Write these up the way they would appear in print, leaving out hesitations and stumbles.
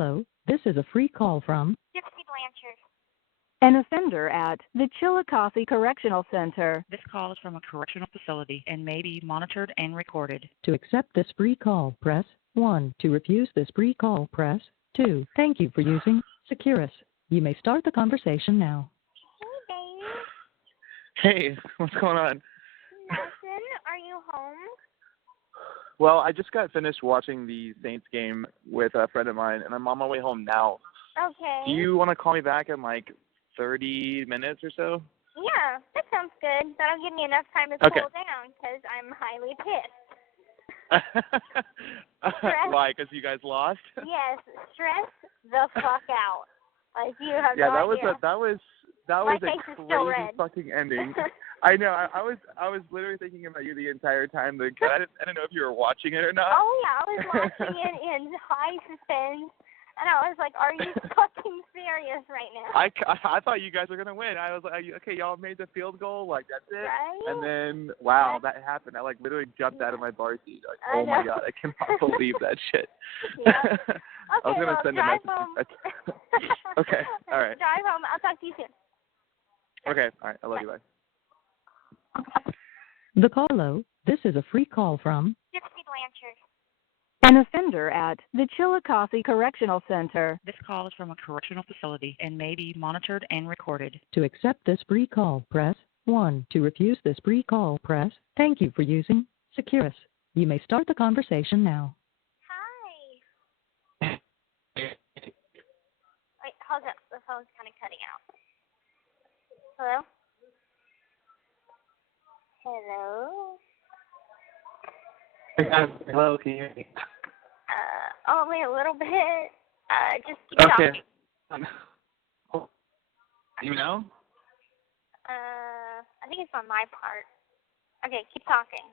Hello, this is a free call from Gypsy Blanchard. An offender at the Chillicothe Correctional Center. This call is from a correctional facility and may be monitored and recorded. To accept this free call, press 1. To refuse this free call, press 2. Thank you for using Securus. You may start the conversation now. Hey, baby. Hey, what's going on? Nothing. Are you home? Well, I just got finished watching the Saints game with a friend of mine, and I'm on my way home now. Okay. Do you want to call me back in like 30 minutes or so? Yeah, that sounds good. That'll give me enough time to Okay. cool down because I'm highly pissed. Why? Because you guys lost? Yes, stress the fuck out. Like you have Yeah, no idea. that was My a face is still crazy red. fucking ending. I know. I was literally thinking about you the entire time. I didn't know if you were watching it or not. Oh yeah, I was watching it in high suspense, and I was like, "Are you fucking serious right now?" I thought you guys were gonna win. I was like, okay, y'all made the field goal, like that's it. Right? And then wow, that happened. I like literally jumped out of my bar seat. Like, I oh my know. god, I cannot believe that shit. Yeah. I was Okay, gonna well, send a drive message. home. Okay, all right. Drive home. I'll talk to you soon. Okay, all right. I love you. Bye. The call. Hello, this is a free call from Gypsy Blanchard. An offender at the Chillicothe Correctional Center. This call is from a correctional facility and may be monitored and recorded. To accept this free call, press 1. To refuse this free call, press thank you for using Securus. You may start the conversation now. Hi. Wait, hold up. The phone's kind of cutting out. Hello? Hello? Hello, can you hear me? Only a little bit. Just keep Okay. talking. You know? I think it's on my part. Okay, keep talking.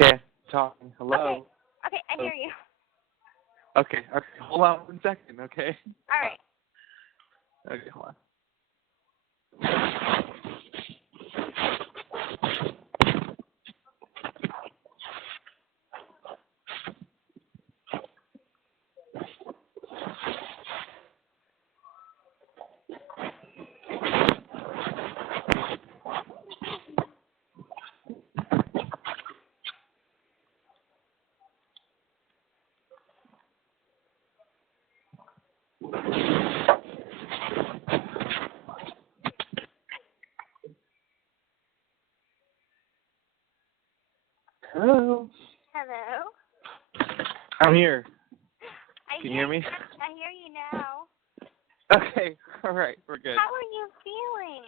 Okay, talking. Hello. Okay, I hear you. Okay. Hold on 1 second, okay? All right. Okay, hold on. Hello. Hello? I'm here. I Can you hear me? I hear you now. Okay. All right. We're good. How are you feeling?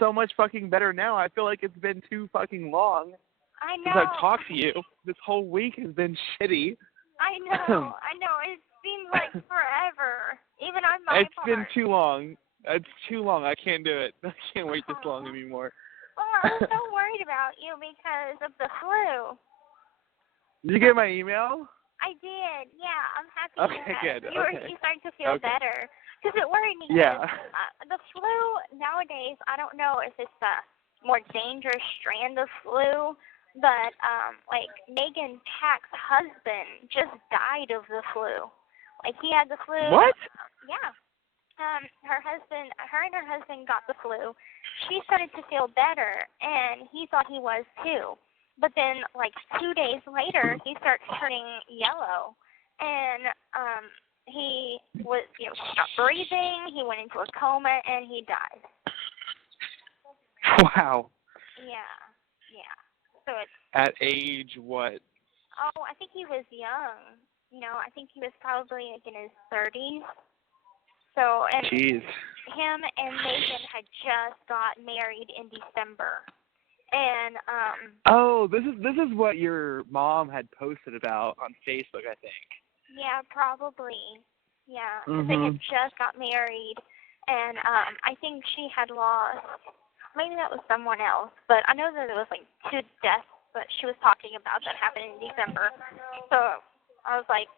So much fucking better now. I feel like it's been too fucking long I since know. I've talked to you. This whole week has been shitty. I know. It seems like forever. Even on my It's part. been too long. It's too long. I can't do it. I can't wait this long anymore. Well, I was so worried about you because of the flu. Did you get my email? I did. Yeah, I'm happy. Okay, that good. You starting to feel Okay. better. Because it worried me. Yeah. The flu nowadays, I don't know if it's a more dangerous strand of flu, but like Megan Pack's husband just died of the flu. Like he had the flu. What? Yeah. Her and her husband got the flu. She started to feel better, and he thought he was too. But then, like 2 days later, he starts turning yellow, and he was, stopped breathing. He went into a coma, and he died. Wow. Yeah. So it's. At age what? Oh, I think he was young. I think he was probably like in his 30s. So, and Jeez. him and Megan had just got married in December. And Oh, this is what your mom had posted about on Facebook, I think. yeah, probably. Yeah, 'cause they had just got married, and I think she had lost. Maybe that was someone else, but I know that it was like 2 deaths that she was talking about that happened in December. So I was like,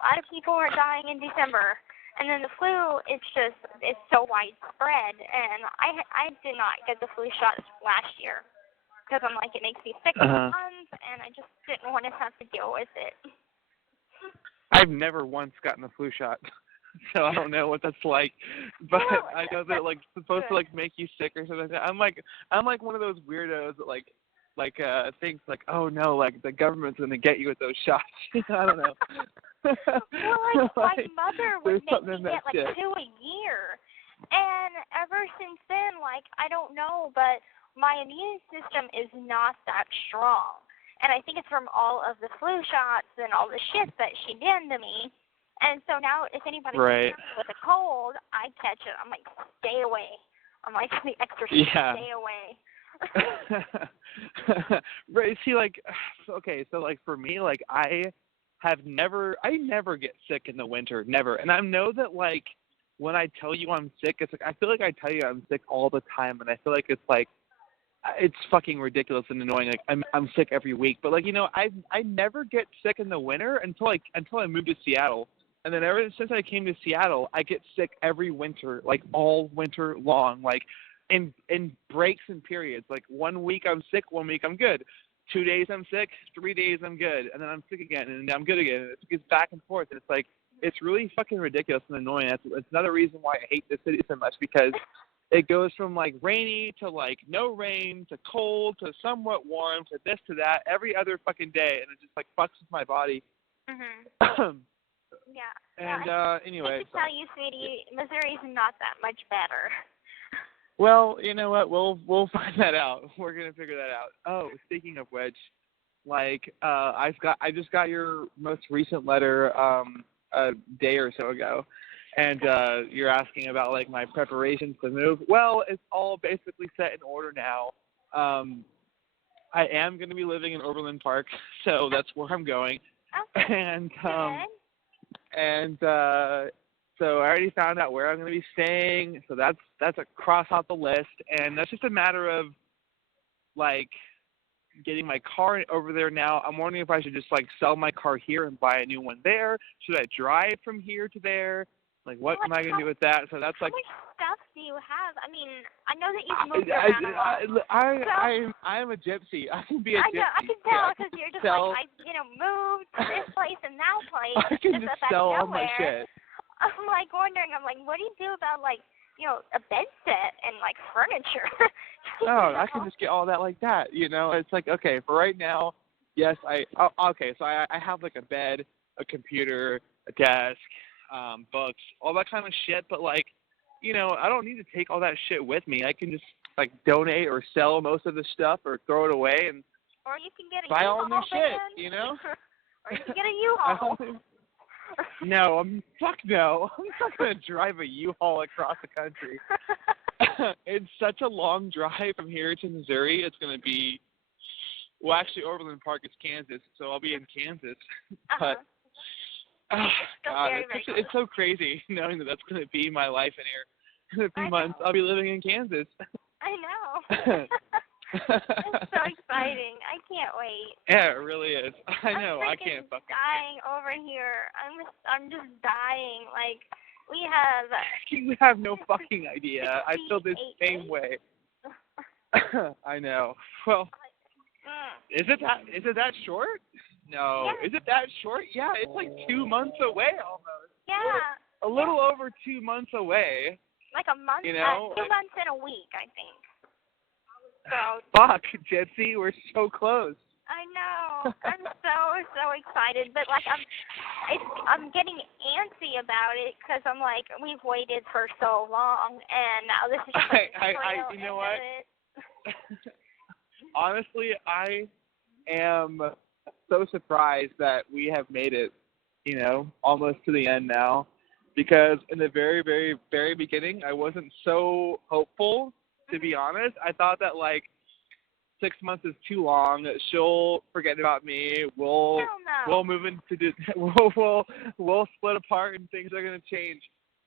a lot of people are dying in December. And then the flu, it's so widespread, and I did not get the flu shot last year because I'm like, it makes me sick in the lungs, and I just didn't want to have to deal with it. I've never once gotten a flu shot, so I don't know what that's like. But Well, I know that like it's supposed to like make you sick or something like that. I'm like one of those weirdos that like thinks like, oh no, like the government's gonna get you with those shots. I don't know. Well, like my mother would make me get like shit. 2 a year, and ever since then, like I don't know, but my immune system is not that strong, and I think it's from all of the flu shots and all the shit that she did to me. And so now, if anybody Right. comes with a cold, I catch it. I'm like, stay away. I'm like, the extra stay away. Right. See, like, okay, so like for me, like I never get sick in the winter, never. And I know that like when I tell you I'm sick, it's like I feel like I tell you I'm sick all the time, and I feel like it's fucking ridiculous and annoying. Like I'm sick every week, but like I never get sick in the winter until I moved to Seattle, and then ever since I came to Seattle, I get sick every winter, like all winter long, like in breaks and periods. Like 1 week I'm sick, 1 week I'm good. 2 days I'm sick, 3 days I'm good, and then I'm sick again, and I'm good again. It gets back and forth. And it's like it's really fucking ridiculous and annoying. It's another reason why I hate this city so much, because it goes from like rainy to like no rain to cold to somewhat warm to this to that every other fucking day, and it just like fucks with my body. Mhm. Yeah. And anyway, I can tell you, sweetie, Missouri's not that much better. well, you know what? We'll find that out. We're gonna figure that out. Oh, speaking of which, like I just got your most recent letter a day or so ago. And you're asking about like my preparations to move. Well, it's all basically set in order now. I am going to be living in Overland Park, so that's where I'm going. Okay. And so I already found out where I'm going to be staying. So that's a cross out the list, and that's just a matter of like getting my car over there now. I'm wondering if I should just like sell my car here and buy a new one there. Should I drive from here to there? Like, what am I going to do with that? So that's like. How much stuff do you have? I mean, I know that you've moved around I'm a gypsy. I can be a gypsy. I can tell because you're just like, moved to this place and that place. I can just sell all my shit. I'm like wondering, what do you do about like, a bed set and like furniture? Oh, I can just get all that like that. It's like, okay, for right now, yes, okay, so I have like a bed, a computer, a desk, books, all that kind of shit, but like, I don't need to take all that shit with me. I can just like donate or sell most of the stuff or throw it away and or you can get a buy all U-Haul new shit, Or you can get a U-Haul. No, fuck no. I'm not going to drive a U-Haul across the country. It's such a long drive from here to Missouri. It's going to be, well, actually, Overland Park is Kansas, so I'll be in Kansas. But, oh, God, it's so crazy knowing that that's going to be my life in here. In a few months, I'll be living in Kansas. I know. It's so exciting. I can't wait. Yeah, it really is. I know. I can't fucking dying over here. I'm just dying. Like, we have. You have no fucking idea. I feel the same way. I know. Well, is it that short? No. Yeah. Is it that short? Yeah, it's like 2 months away almost. Yeah. A little over 2 months away. Like a month. 2 months and a week, I think. So. Fuck, Gypsy, we're so close. I know. I'm so excited, but like I'm getting antsy about it because I'm like, we've waited for so long, and now this is just like you know what? Honestly, I am so surprised that we have made it, almost to the end now, because in the very, very, very beginning, I wasn't so hopeful. To be honest, I thought that like 6 months is too long. She'll forget about me. We'll move into we'll split apart and things are gonna change.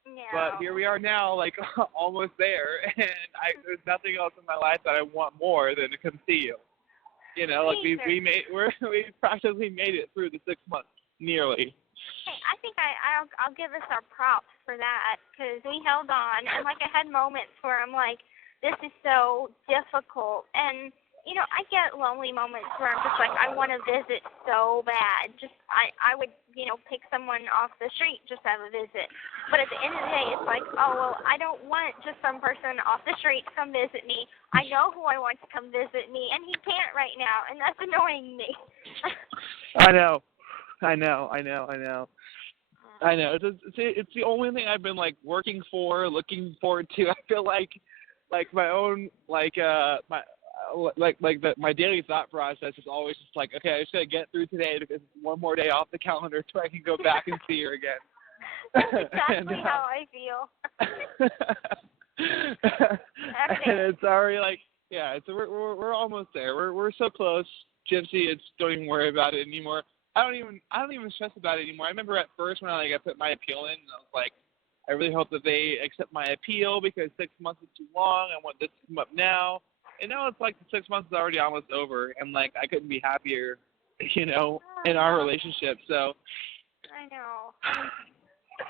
Yeah. But here we are now, like almost there, and there's nothing else in my life that I want more than to come see you. Like we practically made it through the 6 months, nearly. Hey, I think I'll give us our props for that because we held on, and like I had moments where I'm like, this is so difficult, and I get lonely moments where I'm just like, I want to visit so bad. I would, pick someone off the street just to have a visit. But at the end of the day, it's like, oh, well, I don't want just some person off the street to come visit me. I know who I want to come visit me, and he can't right now, and that's annoying me. I know. It's the only thing I've been, like, working for, looking forward to. I feel like my own, my daily thought process is always just like, okay, I just gotta get through today because it's one more day off the calendar so I can go back and see her again. That's exactly how I feel. And it's already we're almost there. We're so close, Gypsy. Don't even worry about it anymore. I don't even stress about it anymore. I remember at first when I put my appeal in, and I was like, I really hope that they accept my appeal because 6 months is too long. I want this to come up now. And now it's like the 6 months is already almost over, and like I couldn't be happier, in our relationship. So. I know. I'm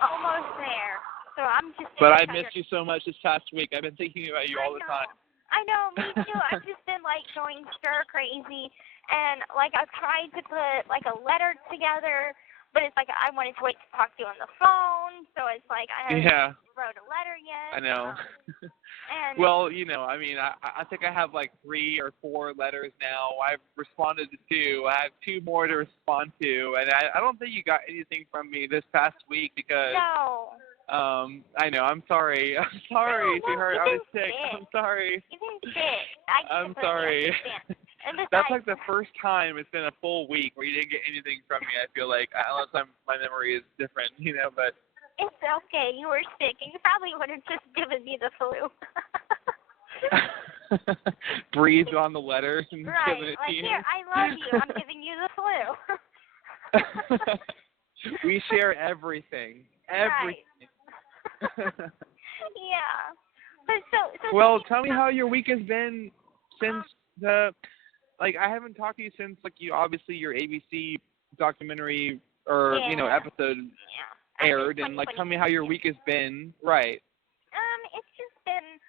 almost there. So I'm just. But I missed you so much this past week. I've been thinking about you all the time. I know, me too. I've just been going stir crazy, and I've tried to put a letter together. But it's like I wanted to wait to talk to you on the phone, so it's like I haven't wrote a letter yet. I know. And well, I think I have 3 or 4 letters now. I've responded to 2. I have 2 more to respond to, and I don't think you got anything from me this past week because. No. I know. I'm sorry. I'm sorry, sweetheart. I was sick. I'm sorry. You've been sick. I'm sorry. And besides, that's the first time it's been a full week where you didn't get anything from me. I feel like, unless my memory is different, but. It's okay. You were sick, and you probably would have just given me the flu. Breathed on the letter and right. given it to you. Here, I love you. I'm giving you the flu. We share everything. Everything. Right. Yeah. But so well, tell me how your week has been since I haven't talked to you since obviously your ABC documentary or episode aired, and tell me how your week has been. Right. It's just been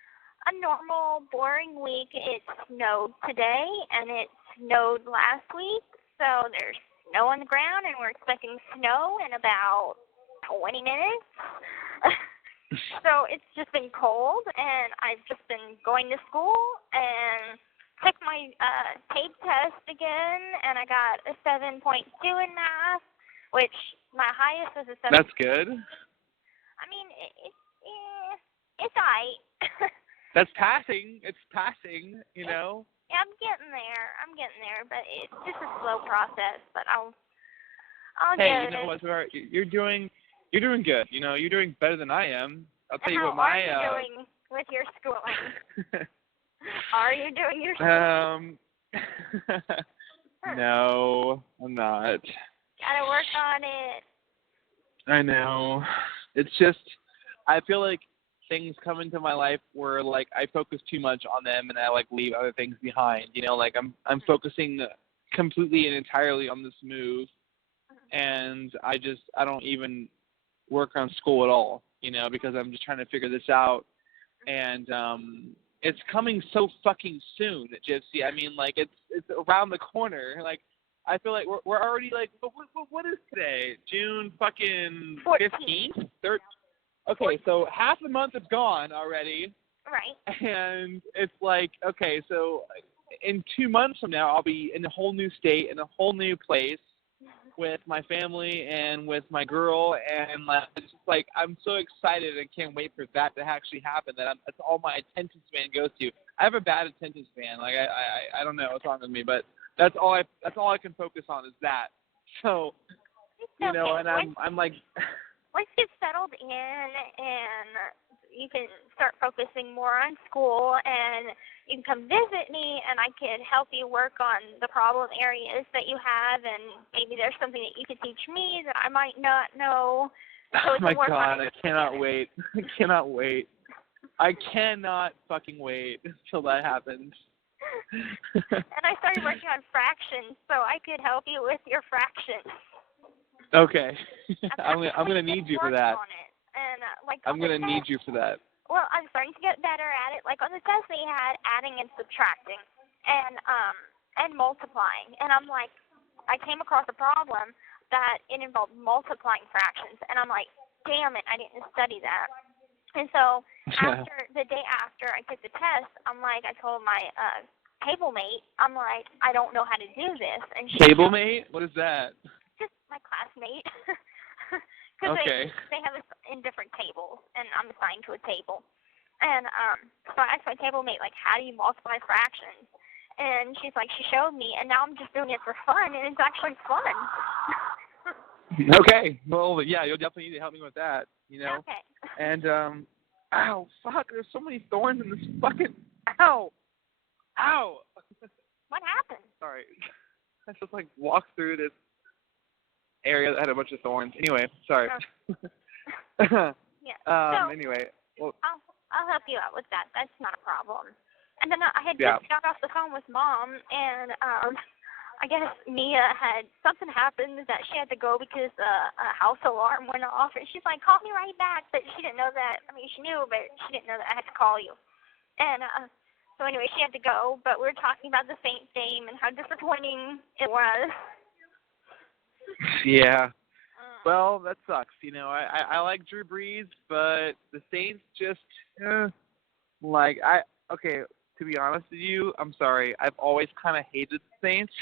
a normal, boring week. It snowed today, and it snowed last week, so there's snow on the ground, and we're expecting snow in about 20 minutes. So it's just been cold, and I've just been going to school and took my tape test again, and I got a 7.2 in math, which my highest was a 7. That's good. I mean, it's all right. That's passing. It's passing, Yeah, I'm getting there, but it's just a slow process, but I'll hey, get it. What, sweetheart? You're doing good. You're doing better than I am. I'll tell you what How are you doing with your schooling? Are you doing your schooling? No, I'm not. Gotta work on it. I know. It's just, I feel like things come into my life where I focus too much on them and I leave other things behind. I'm focusing completely and entirely on this move, and I don't even work on school at all, because I'm just trying to figure this out, and it's coming so fucking soon, Gypsy. I mean, it's around the corner. I feel like we're already what is today? June fucking 15th? Okay, so half the month is gone already. Right. And it's okay, so in 2 months from now, I'll be in a whole new state, in a whole new place, with my family and with my girl, and it's just I'm so excited and can't wait for that to actually happen. That's all my attention span goes to. I have a bad attention span. I don't know what's wrong with me, but that's all I can focus on is that. So, and I'm once you get settled in and you can start focusing more on school, and you can come visit me, and I can help you work on the problem areas that you have, and maybe there's something that you could teach me that I might not know. So oh my God, I cannot wait. I cannot wait. I cannot fucking wait until that happens. And I started working on fractions, so I could help you with your fractions. Okay. I'm gonna need you for that. And, I'm going to need you for that. Well, I'm starting to get better at it. On the test they had adding and subtracting. and multiplying. And I'm like, I came across a problem that it involved multiplying fractions, and I'm like, damn it, I didn't study that. And so the day after I took the test, I'm like, I told my table mate, I'm like, I don't know how to do this. And she table mate? What is that? Just my classmate. Because they have us in different tables, and I'm assigned to a table. And so I asked my table mate, like, how do you multiply fractions? And she's like, she showed me, and now I'm just doing it for fun, and it's actually fun. Okay. Well, yeah, you'll definitely need to help me with that, you know? Okay. And, ow, fuck, there's so many thorns in this fucking, ow. What happened? Sorry. I just, like, walked through this area that had a bunch of thorns. Anyway, sorry. Yeah. Anyway. Well, I'll help you out with that. That's not a problem. And then I had just got off the phone with Mom, and I guess Mia had something happened that she had to go because a house alarm went off, and she's like, call me right back, but she didn't know that. I mean, she knew, but she didn't know that I had to call you. And so anyway, she had to go, but we were talking about the Saints game and how disappointing it was. Yeah. Well, that sucks. You know, I like Drew Brees, but the Saints just, okay, to be honest with you, I'm sorry. I've always kind of hated the Saints.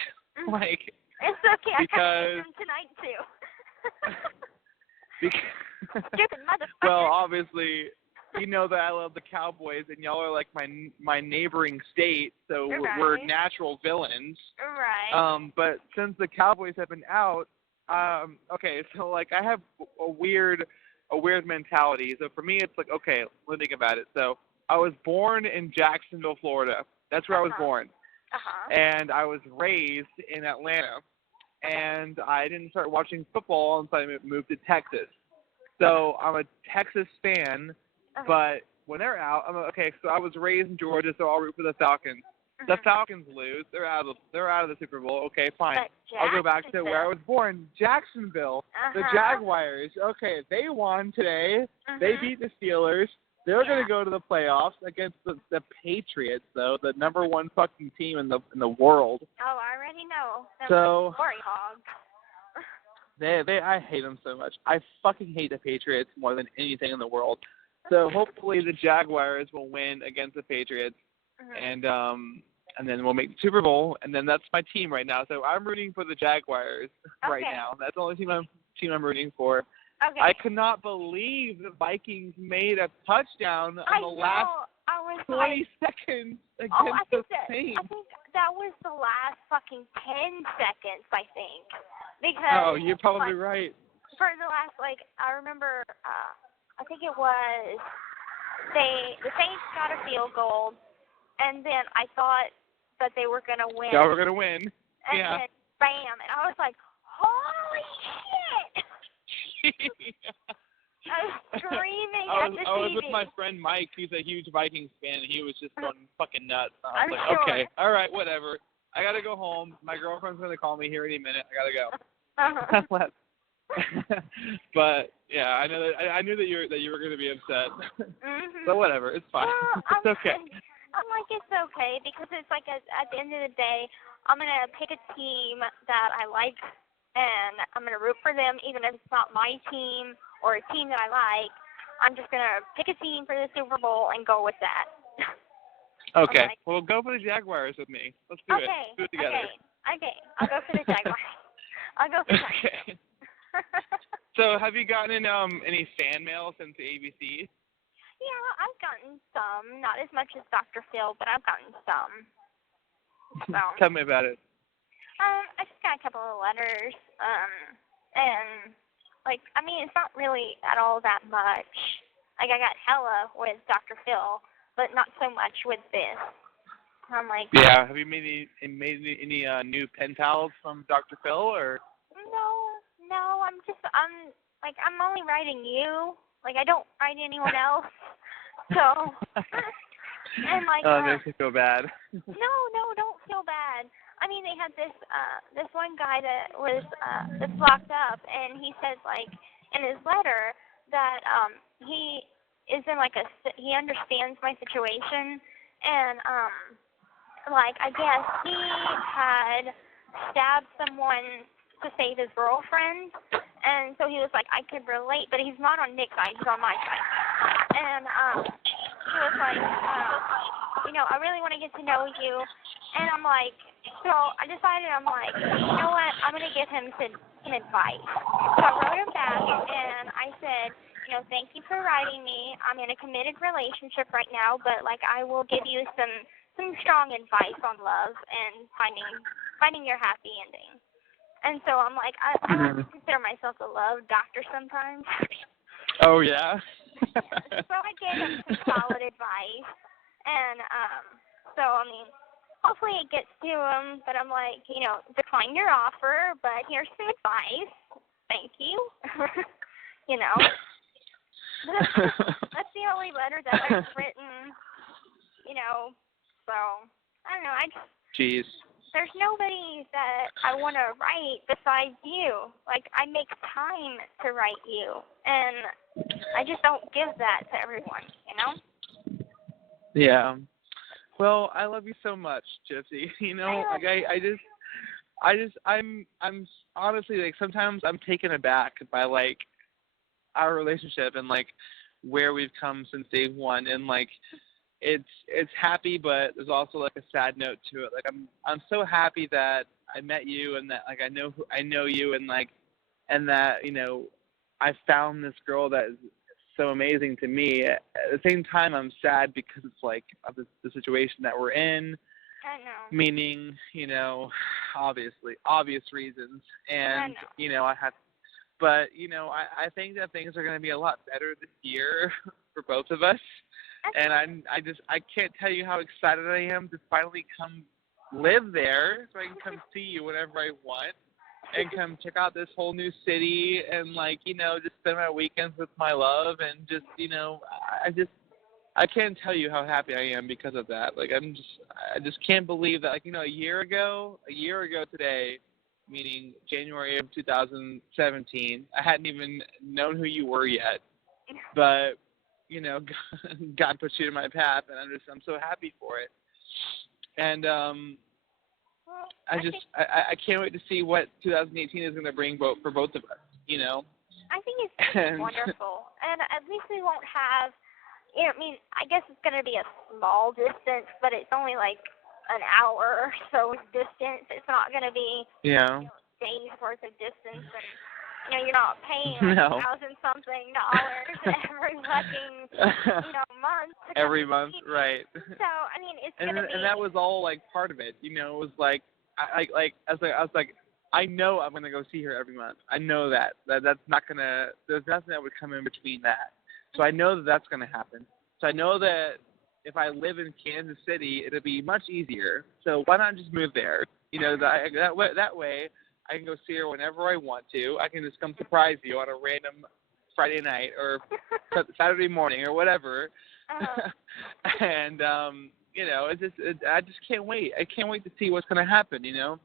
Like, it's okay. Because, I hate them tonight, too. Stupid motherfucker. Well, obviously, you know that I love the Cowboys, and y'all are like my neighboring state, so we're natural villains. Right. But since the Cowboys have been out, okay, so like I have a weird mentality. So for me, it's like, okay, let me think about it. So I was born in Jacksonville, Florida. That's where I was born. And I was raised in Atlanta. And I didn't start watching football until I moved to Texas. So I'm a Texas fan, but when they're out, so I was raised in Georgia, so I'll root for the Falcons. The Falcons lose. They're out of the Super Bowl. Okay, fine. I'll go back to where I was born, Jacksonville. The Jaguars. Okay, they won today. They beat the Steelers. They're going to go to the playoffs against the Patriots, though, the number one fucking team in the world. Oh, I already know. So glory hogs. I hate them so much. I fucking hate the Patriots more than anything in the world. So hopefully the Jaguars will win against the Patriots, and then we'll make the Super Bowl, and then that's my team right now. So I'm rooting for the Jaguars right now. That's the only team I'm rooting for. Okay. I could not believe the Vikings made a touchdown on the last 20 seconds against the Saints. I think that was the last fucking 10 seconds, I think. Because you're probably right. For the last, I remember, I think it was, the Saints got a field goal, and then I thought that they were going to win. They were going to win. And then, bam, and I was like, holy shit! I was screaming at the TV. I was with my friend Mike. He's a huge Vikings fan, and he was just going fucking nuts. I was sure. Okay, all right, whatever. I got to go home. My girlfriend's going to call me here any minute. I got to go. But yeah, I knew that you were going to be upset. So whatever, it's fine. Well, it's okay. I'm like, it's okay, because it's like at the end of the day, I'm going to pick a team that I like, and I'm going to root for them, even if it's not my team or a team that I like. I'm just going to pick a team for the Super Bowl and go with that. Okay. Well, go for the Jaguars with me. Let's do it. Let's do it together. Okay. I'll go for the Jaguars. I'll go for the Jaguars. So have you gotten any fan mail since ABC? Yeah, I've gotten some. Not as much as Dr. Phil, but I've gotten some. So. Tell me about it. I just got a couple of letters, and, it's not really at all that much. I got hella with Dr. Phil, but not so much with this. I'm like... Yeah, have you made any new pen pals from Dr. Phil, or...? No, I'm only writing you. I don't write anyone else. So... and, it makes me feel bad. No, don't feel bad. I mean, they had this one guy that was that's locked up, and he says in his letter that he is in he understands my situation, and like, I guess he had stabbed someone to save his girlfriend, and so he was like, I could relate, but he's not on Nick's side, he's on my side. And he was like, I really want to get to know you. And I'm like, so I decided, I'm like, you know what, I'm going to give him some advice. So I wrote him back, and I said, thank you for writing me. I'm in a committed relationship right now, but, like, I will give you some strong advice on love and finding your happy ending. And so I'm like, I like to consider myself a love doctor sometimes. Oh, yeah? So I gave him some solid advice. And so, I mean, hopefully it gets to him. But I'm like, decline your offer, but here's some advice. Thank you. That's the only letter that I've written, So, I don't know. Jeez. There's nobody that I want to write besides you. Like, I make time to write you, and I just don't give that to everyone, Yeah. Well, I love you so much, Gypsy. I'm honestly, like, sometimes I'm taken aback by, like, our relationship and, like, where we've come since day one, and, like, it's happy, but there's also, like, a sad note to it. Like, I'm so happy that I met you, and that, like, I know you, and, like, and that, I found this girl that is so amazing to me. At the same time, I'm sad because it's, like, of the situation that we're in. I know. Meaning, obvious reasons, and I have. But I think that things are going to be a lot better this year for both of us. And I can't tell you how excited I am to finally come live there, so I can come see you whenever I want, and come check out this whole new city, and, like, just spend my weekends with my love, and just, I can't tell you how happy I am because of that. Like, I just can't believe that, like, a year ago today, meaning January of 2017, I hadn't even known who you were yet, but God put you in my path, and I'm so happy for it. And I can't wait to see what 2018 is going to bring for both of us. I think it's going to be wonderful, and at least we won't have. I guess it's going to be a small distance, but it's only like an hour or so distance. It's not going to be days worth of distance, and you're not paying like $1,000-something every fucking month. Every month, right? So I mean, it's gonna be. And that was all, like, part of it. It was like I was like I know I'm gonna go see her every month. I know that's not gonna. There's nothing that would come in between that. So I know that that's gonna happen. So I know that if I live in Kansas City, it'll be much easier. So why not just move there? That way I can go see her whenever I want to. I can just come surprise you on a random Friday night or Saturday morning or whatever. And I just can't wait. I can't wait to see what's gonna happen. I know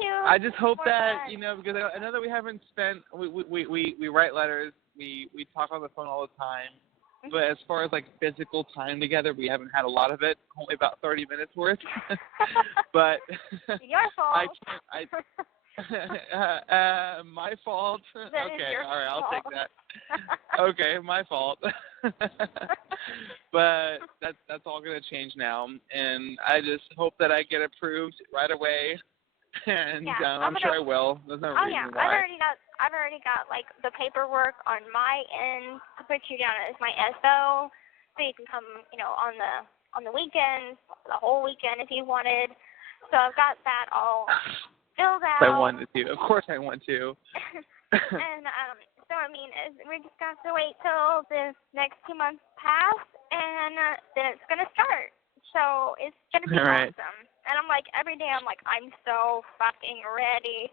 too. I just hope that because I know that we haven't spent. We write letters. We talk on the phone all the time. But as far as, like, physical time together, we haven't had a lot of it. Only about 30 minutes worth. But your fault. My fault. That okay, your all right, fault. I'll take that. Okay, my fault. But that's all gonna change now, and I just hope that I get approved right away. And I'm sure I will. There's no reason why. I've already got like the paperwork on my end to put you down as my SO, so you can come, on the weekends, the whole weekend if you wanted. So I've got that all filled out. I wanted to. Of course I want to. And so I mean, we just got to wait till the next 2 months pass, and then it's gonna start. So it's gonna be awesome. And I'm like, every day I'm like, I'm so fucking ready.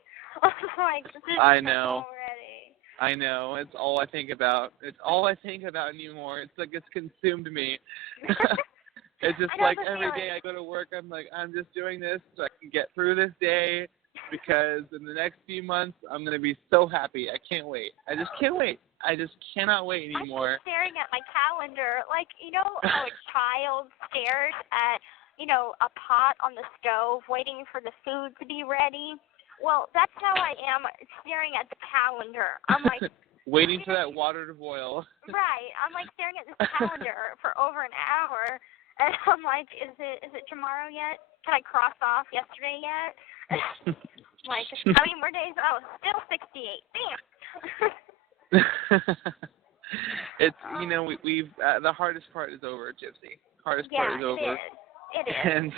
Like, I know. So ready. I know. It's all I think about. It's all I think about anymore. It's like it's consumed me. It's just like every day I go to work, I'm like, I'm just doing this so I can get through this day, because in the next few months I'm going to be so happy. I can't wait. I just can't wait. I just cannot wait anymore. I'm staring at my calendar. Like, how a child stares at a pot on the stove waiting for the food to be ready. Well, that's how I am staring at the calendar. I'm like, waiting for that water to boil. Right. I'm like staring at this calendar for over an hour, and I'm like, is it tomorrow yet? Can I cross off yesterday yet? Like, how many more days? Oh, still 68. Damn. It's we've the hardest part is over, Gypsy. Hardest part is over. It is. And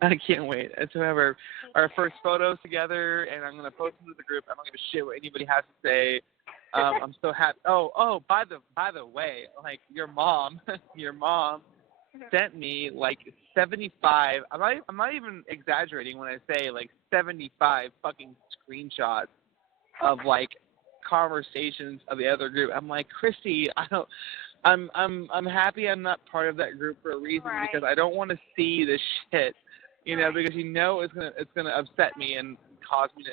I can't wait. And so we have our first photos together, and I'm gonna post them to the group. I don't give a shit what anybody has to say. I'm so happy. Oh, by the way, like your mom sent me like 75. I'm not even exaggerating when I say like 75 fucking screenshots of like conversations of the other group. I'm like, Christy, I'm happy I'm not part of that group for a reason, right. because I don't want to see this shit, because it's gonna upset me and cause me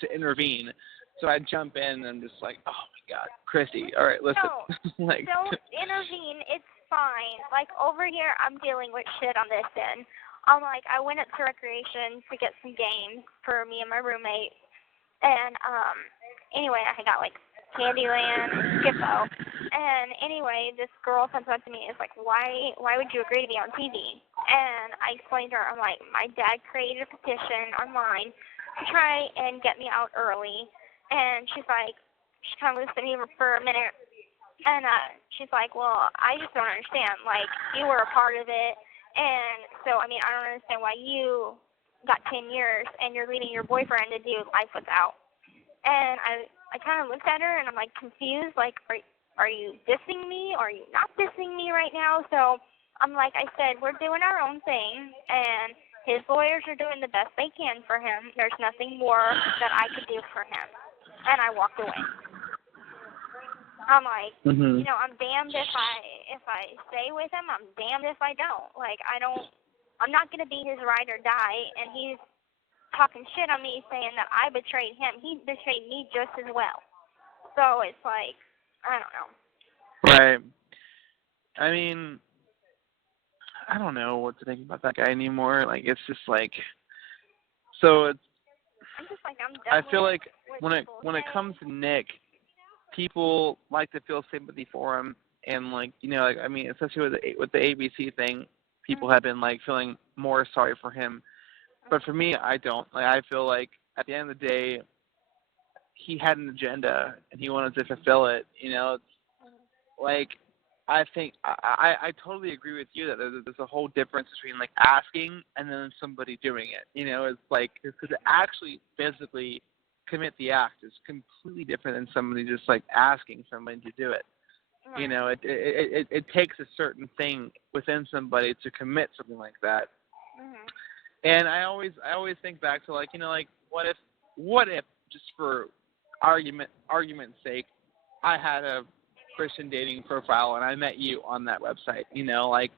to intervene. So I jump in and I'm just like, oh my God, Christy, all right, listen. No, don't intervene. It's fine. Like over here, I'm dealing with shit on this end. I'm like, I went up to recreation to get some games for me and my roommate, and anyway, I got like Candyland and Skippo. And anyway, this girl comes up to me and is like, why would you agree to be on TV? And I explained to her, I'm like, my dad created a petition online to try and get me out early. And she's like, she kind of listened to me for a minute. And she's like, well, I just don't understand. Like, you were a part of it. And so, I mean, I don't understand why you got 10 years and you're leading your boyfriend to do life without. And I kind of looked at her and I'm like confused, like, are you dissing me or are you not dissing me right now? So I'm like, I said, we're doing our own thing and his lawyers are doing the best they can for him. There's nothing more that I could do for him. And I walked away. I'm like, I'm damned if I stay with him. I'm damned if I don't. Like, I'm not going to be his ride or die. And he's talking shit on me saying that I betrayed him. He betrayed me just as well. So it's like, I don't know. Right. I mean, I don't know what to think about that guy anymore. Like, it's just like, so it's, I'm just like, I'm done. I feel like when it comes to Nick, people like to feel sympathy for him, and like, like, I mean, especially with the ABC thing, people have been like feeling more sorry for him. But for me, I don't. Like, I feel like at the end of the day, he had an agenda and he wanted to fulfill it. It's like, I think I totally agree with you that there's a whole difference between like asking and then somebody doing it. It's like, because to actually physically commit the act is completely different than somebody just like asking somebody to do it. Right. It takes a certain thing within somebody to commit something like that. Mm-hmm. And I always think back to like, like what if just for argument's sake, I had a Christian dating profile and I met you on that website, like,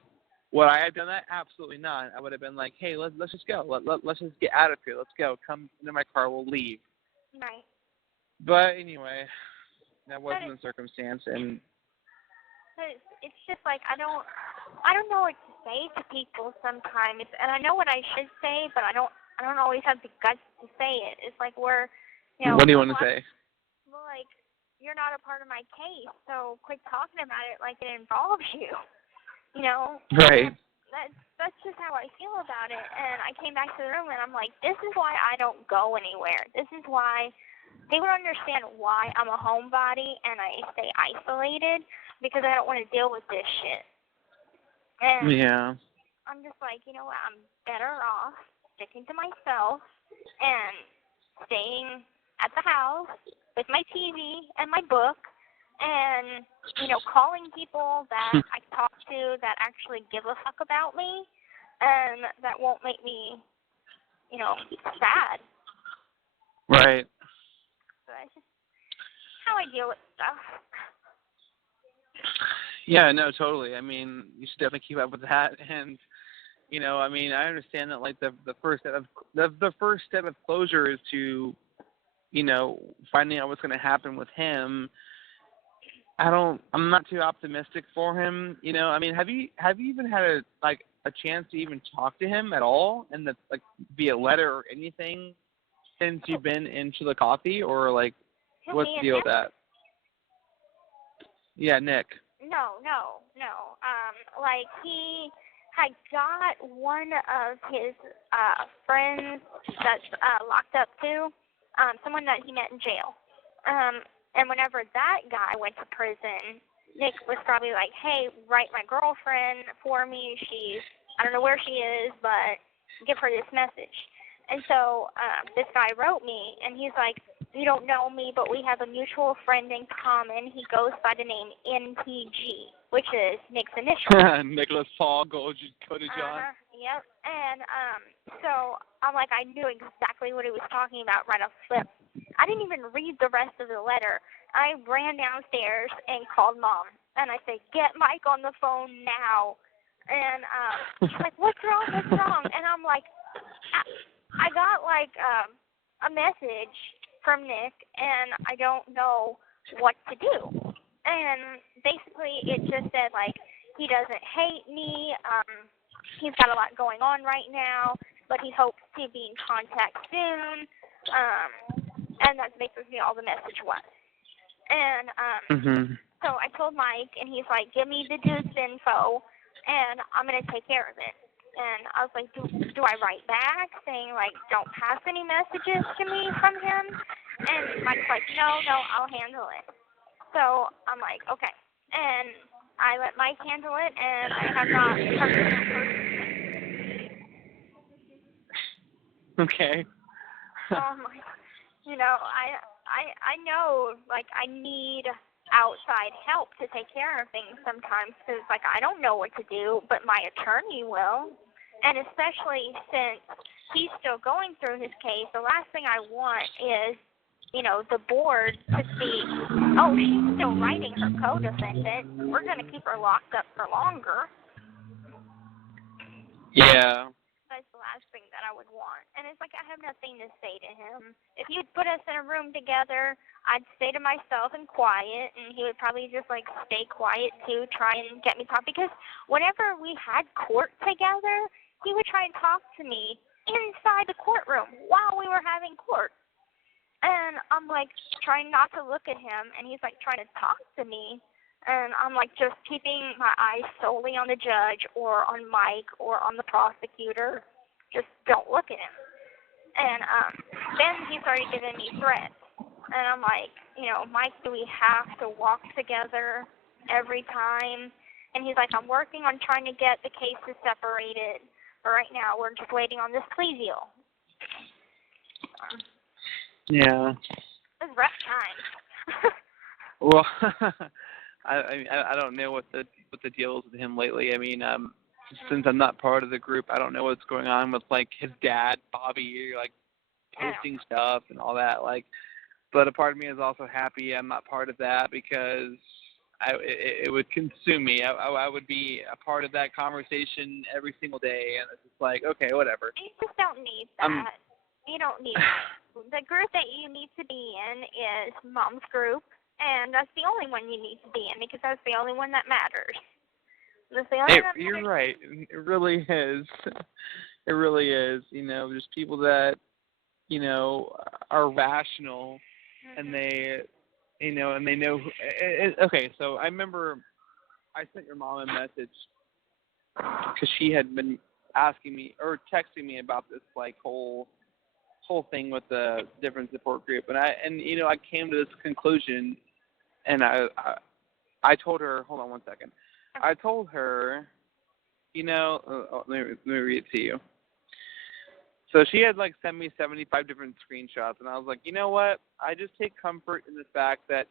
would I have done that? Absolutely not. I would have been like, hey, let's just go. Let's just get out of here. Let's go. Come into my car. We'll leave. Right. But anyway, that wasn't the circumstance, and it's just like I don't know what to say to people sometimes, and I know what I should say, but I don't always have the guts to say it. It's like what do you want to say? Well, like, you're not a part of my case, so quit talking about it like it involves you. Right. That's just how I feel about it. And I came back to the room and I'm like, this is why I don't go anywhere. This is why they would understand why I'm a homebody and I stay isolated, because I don't want to deal with this shit. And yeah. I'm just like, you know what? I'm better off sticking to myself and staying at the house with my TV and my book and, calling people that I talk to that actually give a fuck about me and that won't make me, sad. Right. So that's just how I deal with stuff. Yeah, no, totally. I mean, you should definitely keep up with that. And, I mean, I understand that, like, the first step of closure is to, finding out what's going to happen with him. I'm not too optimistic for him. I mean, have you even had a chance to even talk to him at all, and that's like via letter or anything since you've been into the coffee, or like what's the deal with that? Yeah, Nick. No. Like he had got one of his friends that's locked up too, someone that he met in jail. And whenever that guy went to prison, Nick was probably like, hey, write my girlfriend for me. I don't know where she is, but give her this message. And so this guy wrote me, and he's like, you don't know me, but we have a mutual friend in common. He goes by the name NPG, which is Nick's initials. Nicholas Paul, Cody John. Yep. And so I'm like, I knew exactly what he was talking about right off the lip. I didn't even read the rest of the letter. I ran downstairs and called Mom, and I said, get Mike on the phone now. And she's like, what's wrong? And I'm like, I got like a message from Nick, and I don't know what to do. And basically it just said, like, he doesn't hate me. He's got a lot going on right now, but he hopes to be in contact soon. And that's basically all the message was. And so I told Mike, and he's like, give me the dude's info, and I'm going to take care of it. And I was like, do I write back saying, like, don't pass any messages to me from him? And Mike's like, no, I'll handle it. So I'm like, okay. And I let Mike handle it, and I have not heard from him. Okay. Like, you know, I know, like, I need outside help to take care of things sometimes, because, like, I don't know what to do, but my attorney will. And especially since he's still going through his case, the last thing I want is, you know, the board to see, oh, she's still writing her co-defendant. We're going to keep her locked up for longer. Yeah. That's the last thing that I would want. And it's like, I have nothing to say to him. If you'd put us in a room together, I'd stay to myself and quiet, and he would probably just, like, stay quiet too, try and get me talk. Because whenever we had court together, he would try and talk to me inside the courtroom while we were having court. And I'm, like, trying not to look at him, and he's, like, trying to talk to me. And I'm, like, just keeping my eyes solely on the judge or on Mike or on the prosecutor. Just don't look at him. And then he started giving me threats. And I'm like, you know, Mike, do we have to walk together every time? And he's like, I'm working on trying to get the cases separated. But right now, we're just waiting on this plea deal. Yeah. It's rough times. Well, I don't know what the deal is with him lately. I mean, since I'm not part of the group, I don't know what's going on with, like, his dad, Bobby, like, posting stuff and all that. Like, but a part of me is also happy I'm not part of that, because it would consume me. I would be a part of that conversation every single day, and it's just like, okay, whatever. You just don't need that. You don't need that. The group that you need to be in is Mom's group, and that's the only one you need to be in, because that's the only one that matters. That's the only one that You're matters. right. It really is. It really is. You know, just people that, you know, are rational, and they, you know, and they know. Okay, so I remember I sent your mom a message because she had been asking me or texting me about this, like, whole thing with the different support group, and you know, I came to this conclusion, and I told her, hold on one second. I told her, you know, let me read it to you. So she had, like, sent me 75 different screenshots, and I was like, you know what? I just take comfort in the fact that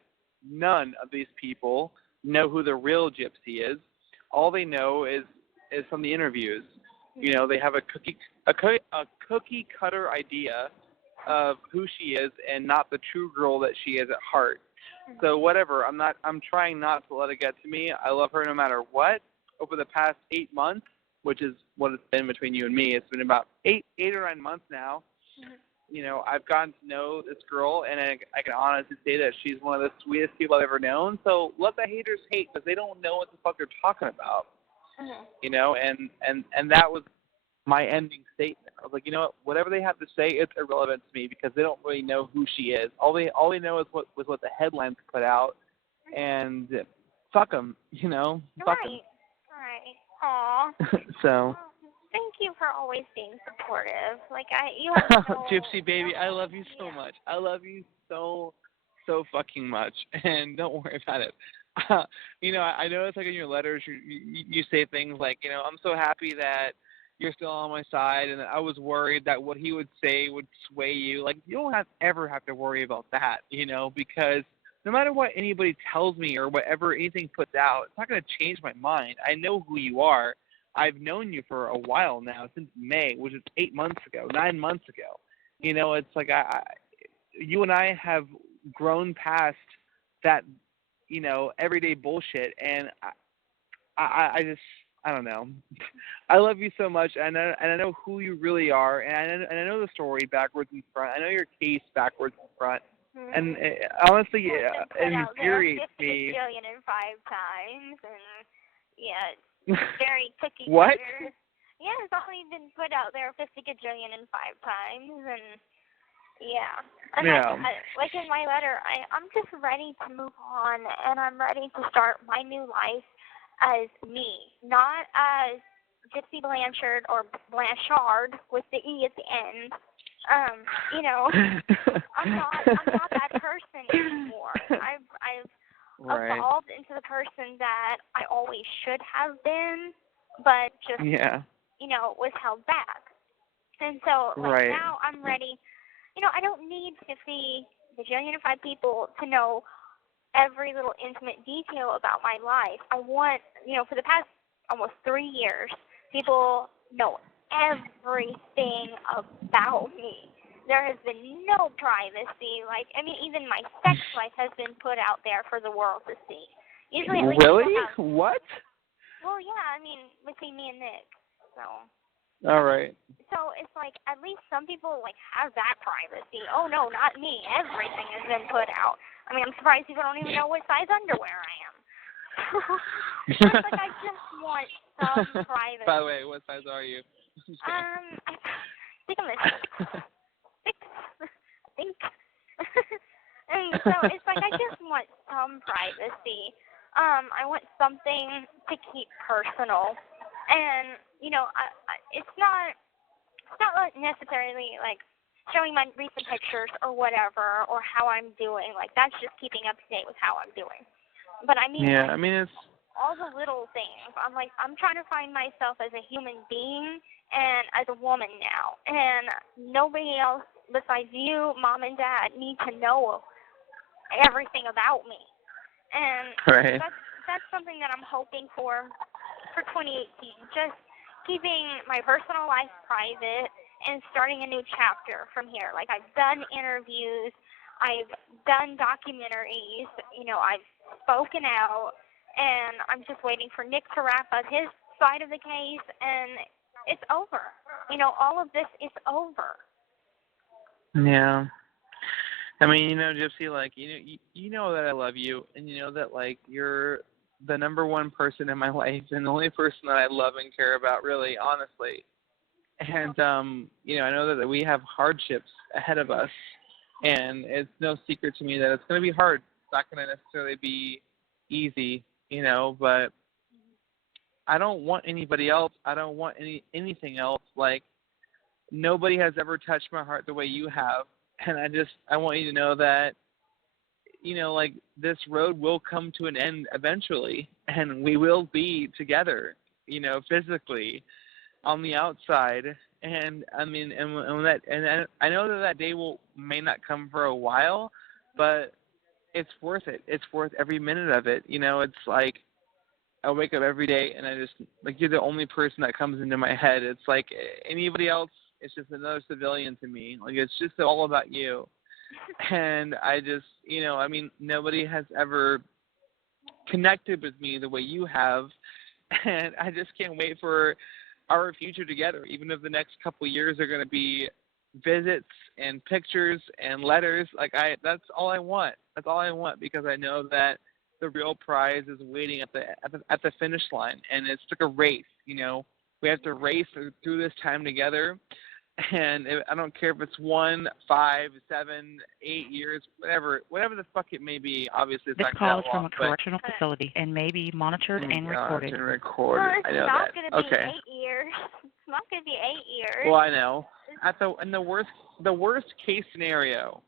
none of these people know who the real Gypsy is. All they know is from the interviews. You know, they have a cookie cutter idea of who she is, and not the true girl that she is at heart. So whatever, I'm trying not to let it get to me. I love her no matter what. Over the past 8 months, which is what it's been between you and me, it's been about 8 or 9 months now. You know, I've gotten to know this girl, and I can honestly say that she's one of the sweetest people I've ever known. So let the haters hate, because they don't know what the fuck they're talking about. you know, and that was my ending statement. I was like, you know what, whatever they have to say, it's irrelevant to me because they don't really know who she is. All they know is what the headlines put out, and fuck them, you know, fuck them. Right. Aw. So. Thank you for always being supportive. Like you have no, Gypsy baby, I love you so much. I love you so fucking much, and don't worry about it. You know, I know it's like in your letters, you say things like, you know, I'm so happy that you're still on my side, and I was worried that what he would say would sway you. Like, you don't ever have to worry about that, you know, because no matter what anybody tells me or whatever anything puts out, it's not going to change my mind. I know who you are. I've known you for a while now, since May, which is 9 months ago. You know, it's like you and I have grown past that, you know, everyday bullshit, and I don't know. I love you so much, and I know who you really are, and I know the story backwards and front. I know your case backwards and front, and honestly, it infuriates me. 50,000,005 times, and yeah. Very cookie cutter. What? Yeah, it's only been put out there 50,000,005 times, and yeah. And yeah. Like in my letter, I'm just ready to move on, and I'm ready to start my new life as me, not as Gypsy Blanchard or Blanchard with the E at the end. You know, I'm not that person anymore. I've evolved into the person that I always should have been, but just, you know, was held back. And so, like, now I'm ready. You know, I don't need 50,000,005 people to know every little intimate detail about my life. I want, you know, for the past almost 3 years, people know everything about me. There has been no privacy. Like, I mean, even my sex life has been put out there for the world to see. Usually, really? What? Well, yeah. I mean, between me and Nick. So. All right. So it's like at least some people like have that privacy. Oh no, not me. Everything has been put out. I mean, I'm surprised people don't even know what size underwear I am. It's like I just want some privacy. By the way, what size are you? I think I'm a 6. I think. And so it's like I just want some privacy. I want something to keep personal, and you know, it's not necessarily like showing my recent pictures or whatever or how I'm doing. Like that's just keeping up to date with how I'm doing. But I mean, yeah, I mean it's all the little things. I'm trying to find myself as a human being and as a woman now, and nobody else besides you, Mom and Dad, need to know everything about me. And that's something that I'm hoping for 2018. Just keeping my personal life private and starting a new chapter from here. Like I've done interviews, I've done documentaries, you know, I've spoken out, and I'm just waiting for Nick to wrap up his side of the case, and it's over. You know, all of this is over. Yeah. I mean, you know, Gypsy, like, you know that I love you, and you know that, like, you're the number one person in my life and the only person that I love and care about, really, honestly. And, you know, I know that we have hardships ahead of us, and it's no secret to me that it's going to be hard. It's not going to necessarily be easy, you know, but I don't want anybody else. I don't want anything else. Like, nobody has ever touched my heart the way you have. And I want you to know that, you know, like, this road will come to an end eventually, and we will be together, you know, physically on the outside. And I mean, and I know that day may not come for a while, but it's worth it. It's worth every minute of it. You know, it's like I wake up every day and I just, like, you're the only person that comes into my head. It's like anybody else, it's just another civilian to me. Like, it's just all about you. And I just, you know, I mean, nobody has ever connected with me the way you have. And I just can't wait for our future together, even if the next couple of years are going to be visits and pictures and letters. Like, that's all I want. That's all I want, because I know that the real prize is waiting at the finish line, and it's like a race. We have to race through this time together. And I don't care if it's 1, 5, 7, 8 years, whatever the fuck it may be. Obviously, it's This not call that is from long, a correctional facility and may be monitored and recorded. And Well, recorded. it's I know not that. going to be Okay. 8 years. It's not going to be 8 years. Well, I know. The worst case scenario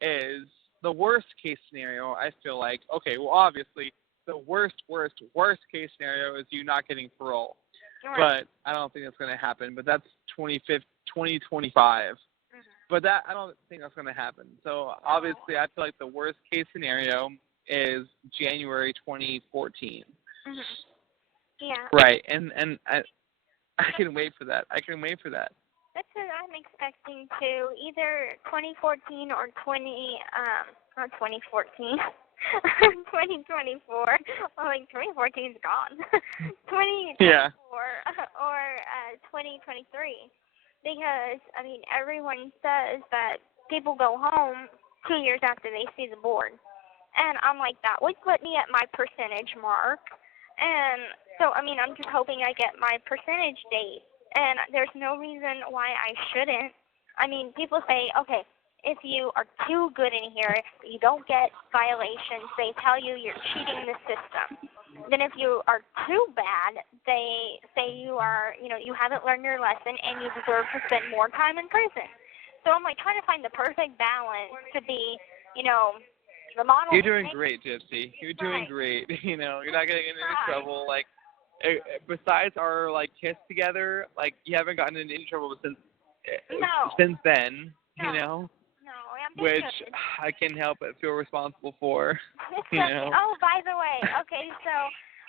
is I feel like, okay, well, obviously, the worst case scenario is you not getting parole. Right. But I don't think that's going to happen. But that's 2025. Mm-hmm. But I don't think that's going to happen. So obviously, I feel like the worst case scenario is January 2014. Mm-hmm. Yeah. Right, and I can wait for that. That's what I'm expecting too. Either 2014 or not 2014. 2024. Well, like 2014 is gone. 2024 Yeah. or 2023. Because everyone says that people go home 2 years after they see the board, and I'm like, that would put me at my percentage mark. And so I'm just hoping I get my percentage date, and there's no reason why I shouldn't. People say, okay, if you are too good in here, if you don't get violations, they tell you you're cheating the system. Then if you are too bad, they say you are, you haven't learned your lesson and you deserve to spend more time in prison. So I'm like trying to find the perfect balance to be, the model. You're doing great, Gypsy. You're doing great. You're not getting into any trouble. Like, besides our kiss together, you haven't gotten into any trouble since then. No, which I can't help but feel responsible for. Oh, by the way, okay, so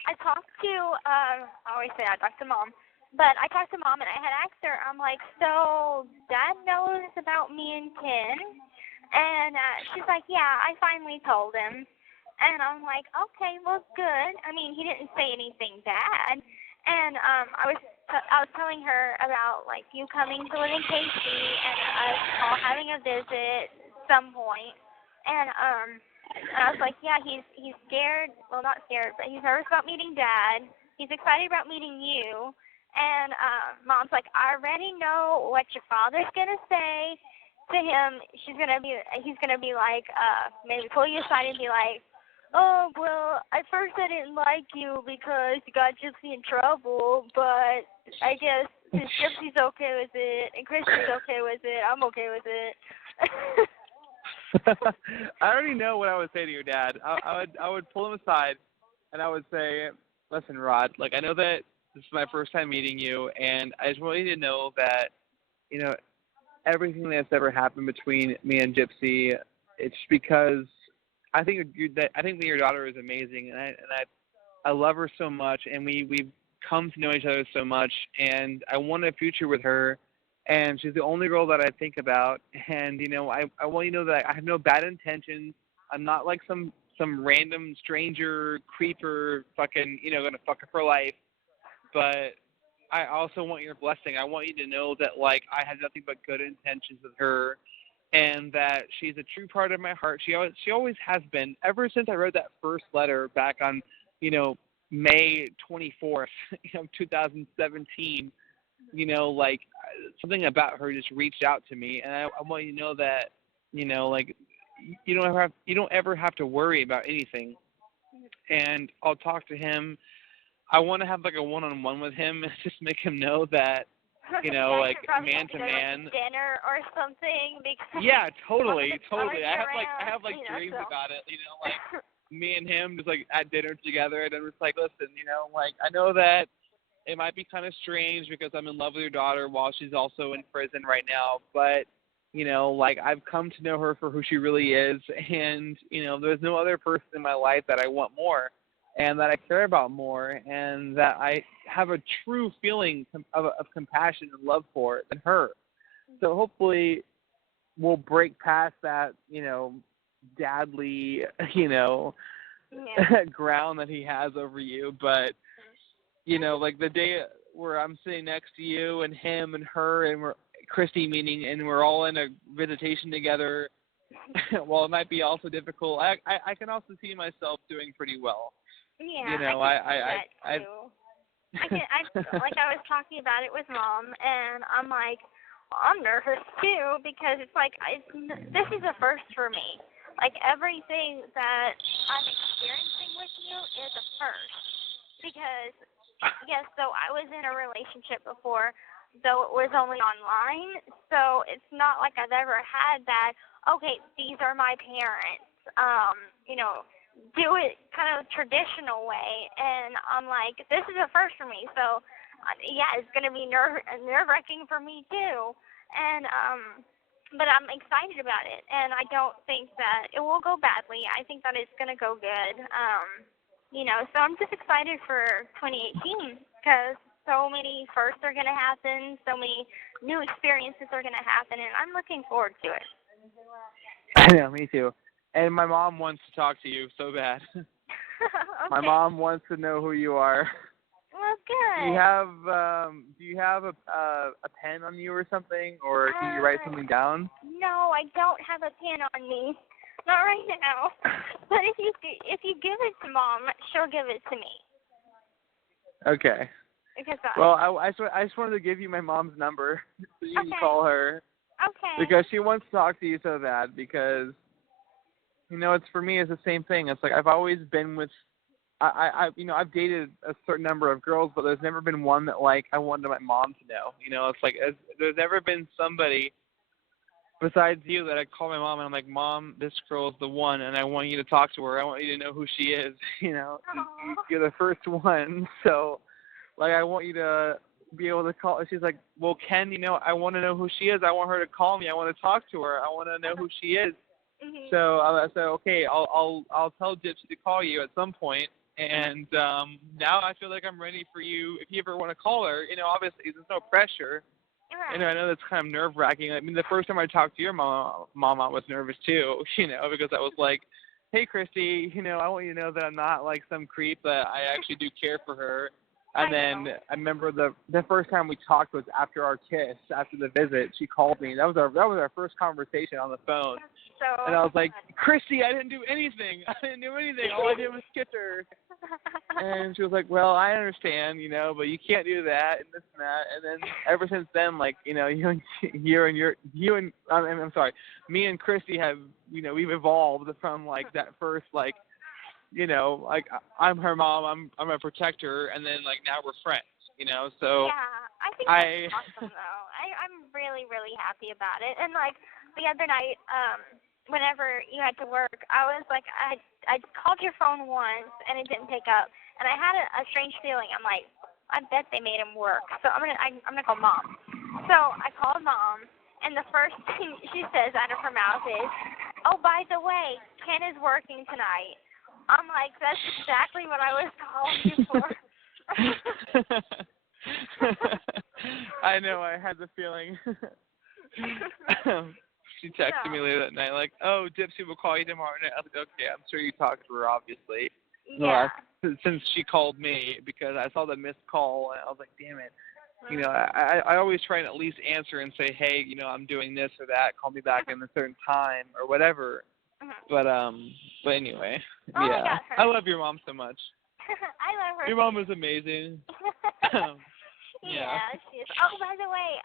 I talked to, I always say I talked to Mom, but I talked to Mom and I had asked her, I'm like, so Dad knows about me and Ken? And she's like, yeah, I finally told him. And I'm like, okay, well, good. He didn't say anything bad. And I was telling her about you coming to live in KC and us all having a visit at some point. And I was like, yeah, he's scared. Well, not scared, but he's nervous about meeting Dad. He's excited about meeting you. And Mom's like, I already know what your father's gonna say to him. He's gonna be like, maybe pull you aside and be like, oh, well, at first I didn't like you because you got Gypsy in trouble, but I guess since Gypsy's okay with it and Christian's okay with it, I'm okay with it. I already know what I would say to your dad. I would pull him aside and I would say, listen, Rod, I know that this is my first time meeting you, and I just want you to know that, everything that's ever happened between me and Gypsy, it's because I think me and your daughter is amazing, and I love her so much, and we've come to know each other so much, and I want a future with her, and she's the only girl that I think about, and I want you to know that I have no bad intentions. I'm not like some random stranger creeper fucking gonna fuck her for life, but I also want your blessing. I want you to know that I have nothing but good intentions with her, and that she's a true part of my heart. She always has been, ever since I wrote that first letter back on, May 24th, 2017. Something about her just reached out to me, and I want you to know that, you don't ever have to worry about anything. And I'll talk to him. I want to have a one-on-one with him, and just make him know that. Man to man. Dinner or something. Because yeah, totally. I have dreams so. about it. Me and him just at dinner together, and I'm just listen, I know that it might be kind of strange because I'm in love with your daughter while she's also in prison right now, but I've come to know her for who she really is, and there's no other person in my life that I want more, and that I care about more, and that I have a true feeling of compassion and love for than her. So hopefully we'll break past that, dadly, ground that he has over you. But, the day where I'm sitting next to you and him and her and Christy meeting, and we're all in a visitation together, while it might be also difficult, I can also see myself doing pretty well. Yeah, you know, I like I was talking about it with Mom, and I'm like, well, I'm nervous too because it's like this is a first for me. Like everything that I'm experiencing with you is a first because yes, so I was in a relationship before, though it was only online, so it's not like I've ever had that. Okay, these are my parents. Do it kind of traditional way, and I'm like, this is a first for me. So, yeah, it's gonna be nerve-wracking for me too, and but I'm excited about it, and I don't think that it will go badly. I think that it's gonna go good. So I'm just excited for 2018 because so many firsts are gonna happen, so many new experiences are gonna happen, and I'm looking forward to it. Yeah, me too. And my mom wants to talk to you so bad. Okay. My mom wants to know who you are. Well, good. Do you have a pen on you or something, or can you write something down? No, I don't have a pen on me. Not right now. But if you give it to Mom, she'll give it to me. Okay. Because well, I just wanted to give you my mom's number so you can call her. Okay. Because she wants to talk to you so bad. Because it's for me, it's the same thing. It's like I've always been with, I've dated a certain number of girls, but there's never been one that like I wanted my mom to know. It's like there's never been somebody besides you that I call my mom and I'm like, Mom, this girl's the one, and I want you to talk to her. I want you to know who she is. You're the first one, so like I want you to be able to call. She's like, well, Ken, I want to know who she is. I want her to call me. I want to talk to her. I want to know who she is. Mm-hmm. So I said, okay, I'll tell Gypsy to call you at some point. And now I feel like I'm ready for you. If you ever want to call her, obviously there's no pressure. Right. I know that's kind of nerve-wracking. I mean, the first time I talked to your mom, I was nervous too. Because I was like, hey, Christy, I want you to know that I'm not like some creep. That I actually do care for her. And then I remember the first time we talked was after our kiss, after the visit. She called me. That was our first conversation on the phone. And I was like, Christy, I didn't do anything. All I did was kiss her. And she was like, well, I understand, but you can't do that and this and that. And then ever since then, like, me and Christy have, we've evolved from like that first, like, like I'm her mom, I'm a protector, and then like now we're friends, so. Yeah, I think that's awesome though. I'm really, really happy about it. And like the other night, whenever you had to work, I was like, I called your phone once and it didn't pick up, and I had a strange feeling. I'm like, I bet they made him work, so I'm gonna call Mom. So I called Mom, and the first thing she says out of her mouth is, oh, by the way, Ken is working tonight. I'm like, that's exactly what I was calling you for. I know, I had the feeling. She texted me later that night, like, oh, Gypsy will call you tomorrow night. I was like, okay, I'm sure you talked to her, obviously. Yeah. Since she called me, because I saw the missed call, and I was like, damn it. I always try and at least answer and say, hey, I'm doing this or that. Call me back in a certain time or whatever. But anyway, yeah. I love your mom so much. I love her. Your mom is amazing. Yeah, she is. Oh, by the way,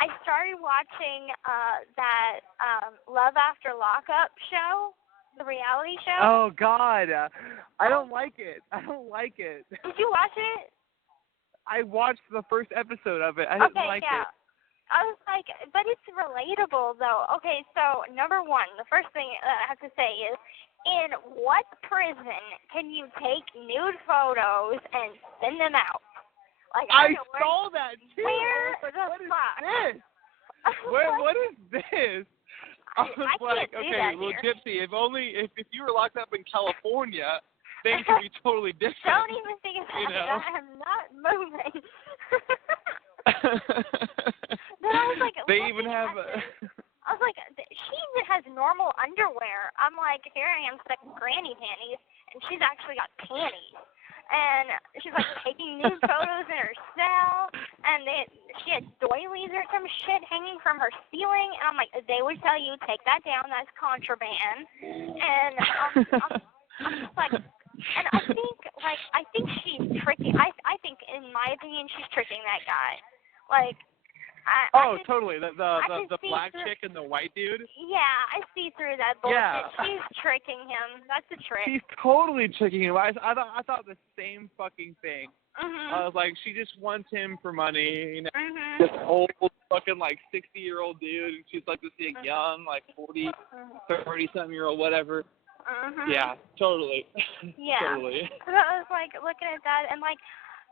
I started watching that Love After Lockup show, the reality show. Oh God, I don't like it. Did you watch it? I watched the first episode of it. I didn't like it. I was like, but it's relatable, though. Okay, so, number one, the first thing I have to say is, in what prison can you take nude photos and send them out? Like, I saw that, too. Where I was like, the fuck? What is this? I was like, okay, well, here. Gypsy, if you were locked up in California, things would be totally different. Don't even think about it. I am not moving. Then I was like, they even have. I was like, she even has normal underwear. I'm like, here I am stuck in granny panties, and she's actually got panties. and she's like taking nude photos in her cell, and she had doilies or some shit hanging from her ceiling, and I'm like, they would tell you, take that down, that's contraband, and I'm just like, and I think she's tricking, I think, in my opinion, she's tricking that guy, like, totally. The black chick and the white dude? Yeah, I see through that bullshit. Yeah. She's tricking him. That's a trick. She's totally tricking him. I thought the same fucking thing. Mm-hmm. I was like, she just wants him for money. You know, Mm-hmm. this old fucking like 60-year-old dude, and she's like this young, like 40, 30-something-year-old, whatever. Mm-hmm. Yeah, totally. Yeah. Totally. So I was like looking at that, and like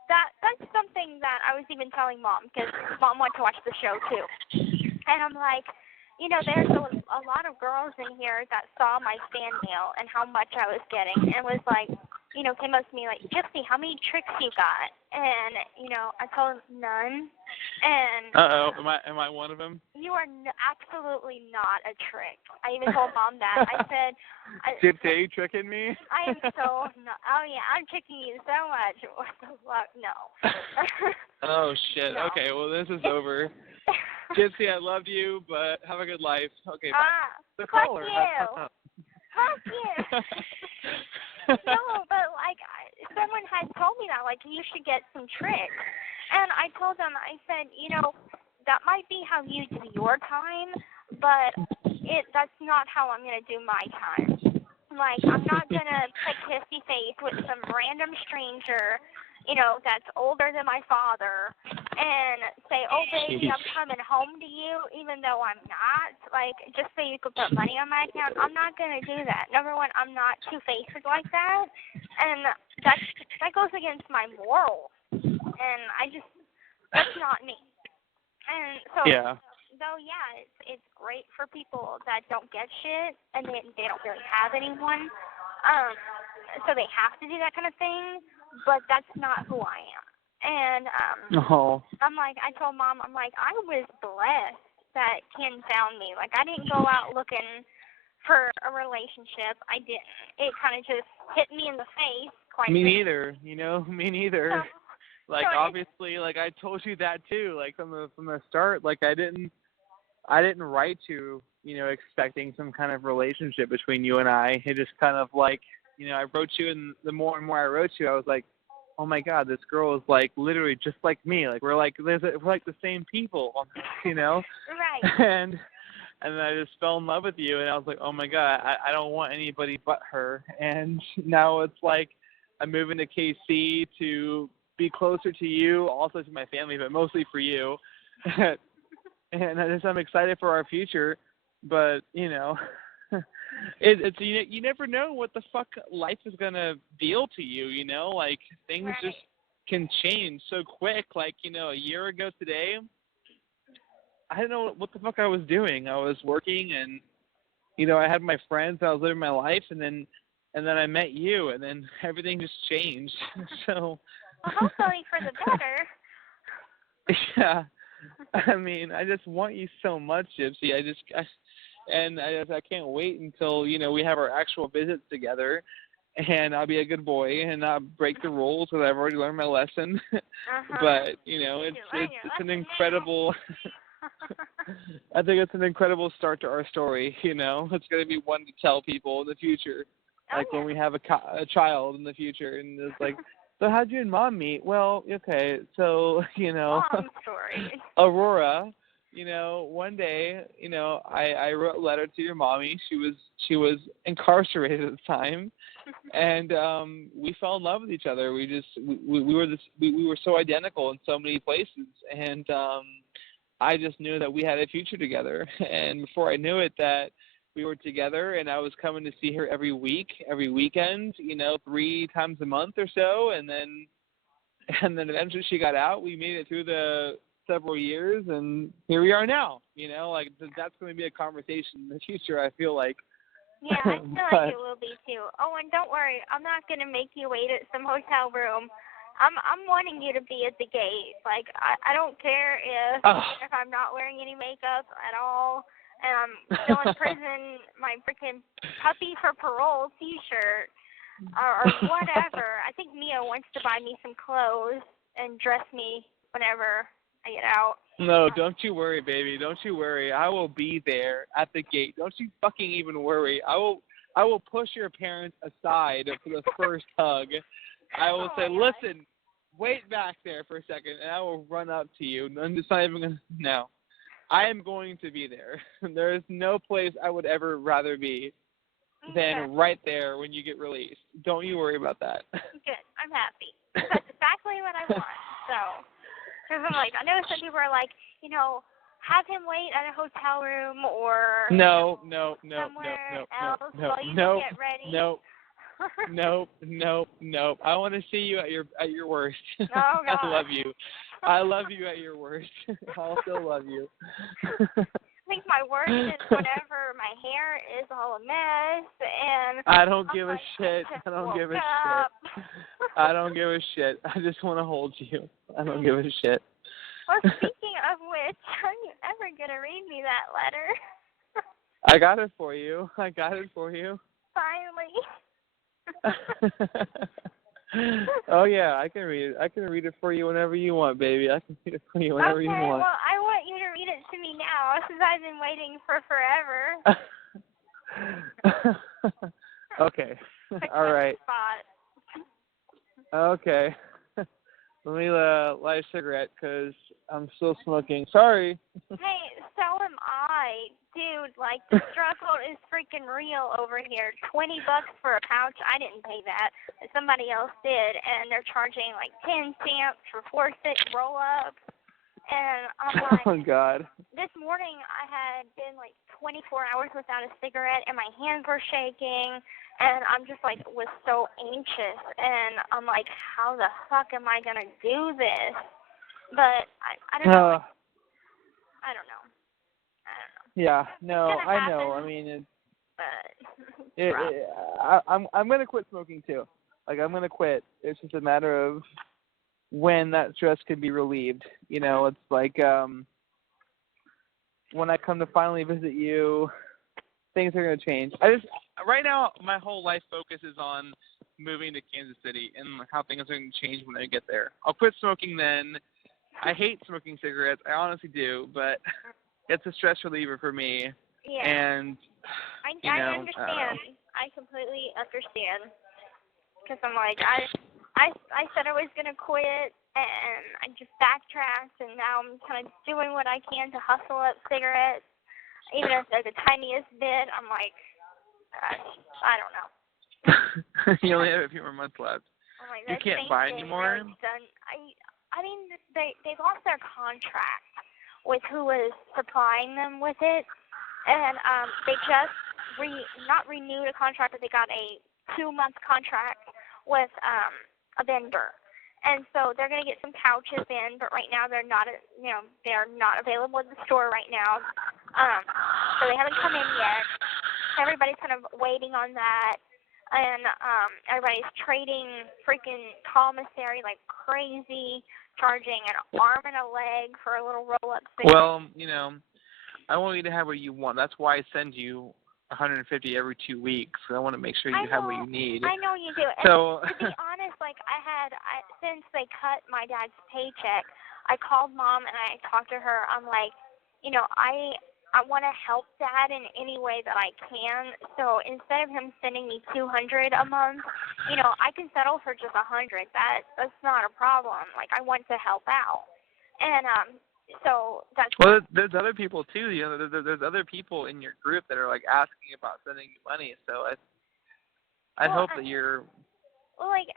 that's something that I was even telling Mom, because Mom wanted to watch the show too. And I'm like, you know, there's a lot of girls in here that saw my fan mail and how much I was getting, and was like, you know, came up to me like, Gypsy, how many tricks you got? And, you know, I told them none. And am I one of them? You are absolutely not a trick. I even told Mom that. I said, Gypsy, are you tricking me? I am so not. Oh yeah, I'm tricking you so much. What the fuck? No. Oh shit. No. Okay, well this is over. Gypsy, I loved you, but have a good life. Okay, bye. The fuck caller. you. Fuck you. No, but like someone had told me that, like, you should get some tricks, and I told them, I said, you know, that might be how you do your time, but that's not how I'm gonna do my time. Like, I'm not gonna play kissy face with some random stranger, you know, that's older than my father, and say, oh, baby, I'm coming home to you, even though I'm not, like, just so you could put money on my account. I'm not going to do that. Number one, I'm not two-faced like that, and that goes against my morals, and that's not me. And so, though, yeah, it's great for people that don't get shit, and they don't really have anyone, so they have to do that kind of thing. But that's not who I am. And I'm like, I told Mom, I'm like, I was blessed that Ken found me. Like, I didn't go out looking for a relationship. I didn't. It kind of just hit me in the face. Me neither. You know, me neither. Like, obviously, like I told you that too. Like from the start, like I didn't write you, you know, expecting some kind of relationship between you and I. It just kind of like, you know, I wrote you, and the more and more I wrote you, I was like, oh my God, this girl is like literally just like me. Like we're like the same people, you know. Right. And then I just fell in love with you, and I was like, oh my God, I don't want anybody but her. And now it's like I'm moving to KC to be closer to you, also to my family, but mostly for you. And I'm excited for our future, but you know. It's you never know what the fuck life is gonna deal to you, you know, like things just can change so quick. Like, you know, a year ago today, I didn't know what the fuck I was doing. I was working, and you know, I had my friends, I was living my life, and then I met you, and then everything just changed. So well, hopefully for the better. Yeah. I mean, I just want you so much, Gypsy. I can't wait until, you know, we have our actual visits together, and I'll be a good boy and not break the rules because I've already learned my lesson. But, you know, it's an incredible I think it's an incredible start to our story, you know. It's going to be one to tell people in the future, like when we have a child in the future, and it's like, so how'd you and Mom meet? Well, okay, so, you know, Long story. Aurora, you know, one day, you know, I wrote a letter to your mommy. She was incarcerated at the time, and we fell in love with each other. We were so identical in so many places, and I just knew that we had a future together. And before I knew it, that we were together, and I was coming to see her every weekend, you know, 3 times a month or so, and then eventually she got out. We made it through the several years, and here we are now. You know, like that's going to be a conversation in the future, I feel like. Yeah, I feel like it will be too. Oh, and don't worry, I'm not going to make you wait at some hotel room. I'm wanting you to be at the gate. Like I don't care if I'm not wearing any makeup at all, and I'm still in prison. My freaking puppy for parole T-shirt. or whatever. I think Mia wants to buy me some clothes and dress me whenever I get out. No, don't you worry, baby. Don't you worry. I will be there at the gate. Don't you fucking even worry. I will push your parents aside for the first hug. I will say, listen, wait back there for a second, and I will run up to you. I'm just not even going to, no. I am going to be there. There is no place I would ever rather be than right there when you get released. Don't you worry about that. Good. I'm happy. That's exactly what I want. So, because I'm like, I know some people are like, you know, have him wait at a hotel room or somewhere else while you get ready. Nope. I want to see you at your worst. Oh, God. I love you. I love you at your worst. I'll still love you. I think my worst is whenever my hair is all a mess and I don't give a shit. I don't give a shit. I don't give a shit. I just want to hold you. I don't give a shit. Well, speaking of which, are you ever going to read me that letter? I got it for you. Finally. Oh yeah, I can read it. I can read it for you whenever you want, baby. I can read it for you whenever you want. Okay, well, I want you to read it to me now since I've been waiting for forever. Okay. All right. Okay. Let me light a cigarette because I'm still smoking. Sorry. Hey, so am I. Dude, like, the struggle is freaking real over here. $20 for a pouch. I didn't pay that. Somebody else did, and they're charging, like, 10 stamps for 4 stick roll-ups. And I'm like, oh, God. This morning I had been, like, 24 hours without a cigarette, and my hands were shaking, and I'm just, like, was so anxious. And I'm like, how the fuck am I going to do this? But I don't know. I don't know. Yeah, no, I know. I mean, I'm gonna quit smoking too. Like, I'm gonna quit. It's just a matter of when that stress can be relieved. You know, it's like when I come to finally visit you, things are gonna change. Right now, my whole life focus is on moving to Kansas City and how things are gonna change when I get there. I'll quit smoking then. I hate smoking cigarettes. I honestly do, but it's a stress reliever for me. Yeah. And I understand. I completely understand. Because I'm like, I said I was going to quit, and I just backtracked, and now I'm kind of doing what I can to hustle up cigarettes. Even if they're the tiniest bit, I'm like, I don't know. You only have a few more months left. I'm like, you can't buy anymore? I mean, they lost their contract with who was supplying them with it, and they just not renewed a contract, but they got a 2-month contract with a vendor, and so they're going to get some pouches in, but right now they're not available at the store right now, so they haven't come in yet. Everybody's kind of waiting on that, and everybody's trading freaking commissary like crazy, charging an arm and a leg for a little roll-up thing. Well, you know, I want you to have what you want. That's why I send you 150 every 2 weeks. I want to make sure you have what you need. I know you do. So, and to be honest, like since they cut my dad's paycheck, I called Mom and I talked to her. I'm like, you know, I want to help Dad in any way that I can. So instead of him sending me $200 a month, you know, I can settle for just $100. That's not a problem. Like, I want to help out, and so that's. Well, there's other people too. You know, there's other people in your group that are like asking about sending you money. So I hope that you're. Well, like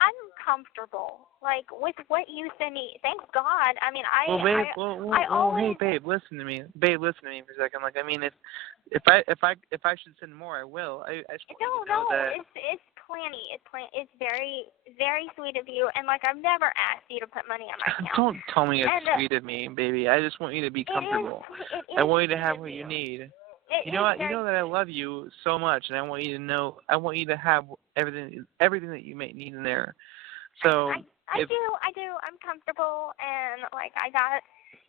I'm comfortable, like, with what you send me. Thank God. I mean, Hey, babe, listen to me. Babe, listen to me for a second. Like, I mean, if I should send more, I will. I just want you to know that. It's plenty. It's very, very sweet of you. And like, I've never asked you to put money on my account. Don't tell me it's sweet of me, baby. I just want you to be comfortable. I want you to have what you need. You know what? You know that I love you so much, and I want you to know. I want you to have everything that you may need in there. So I do. I'm comfortable, and like, I got,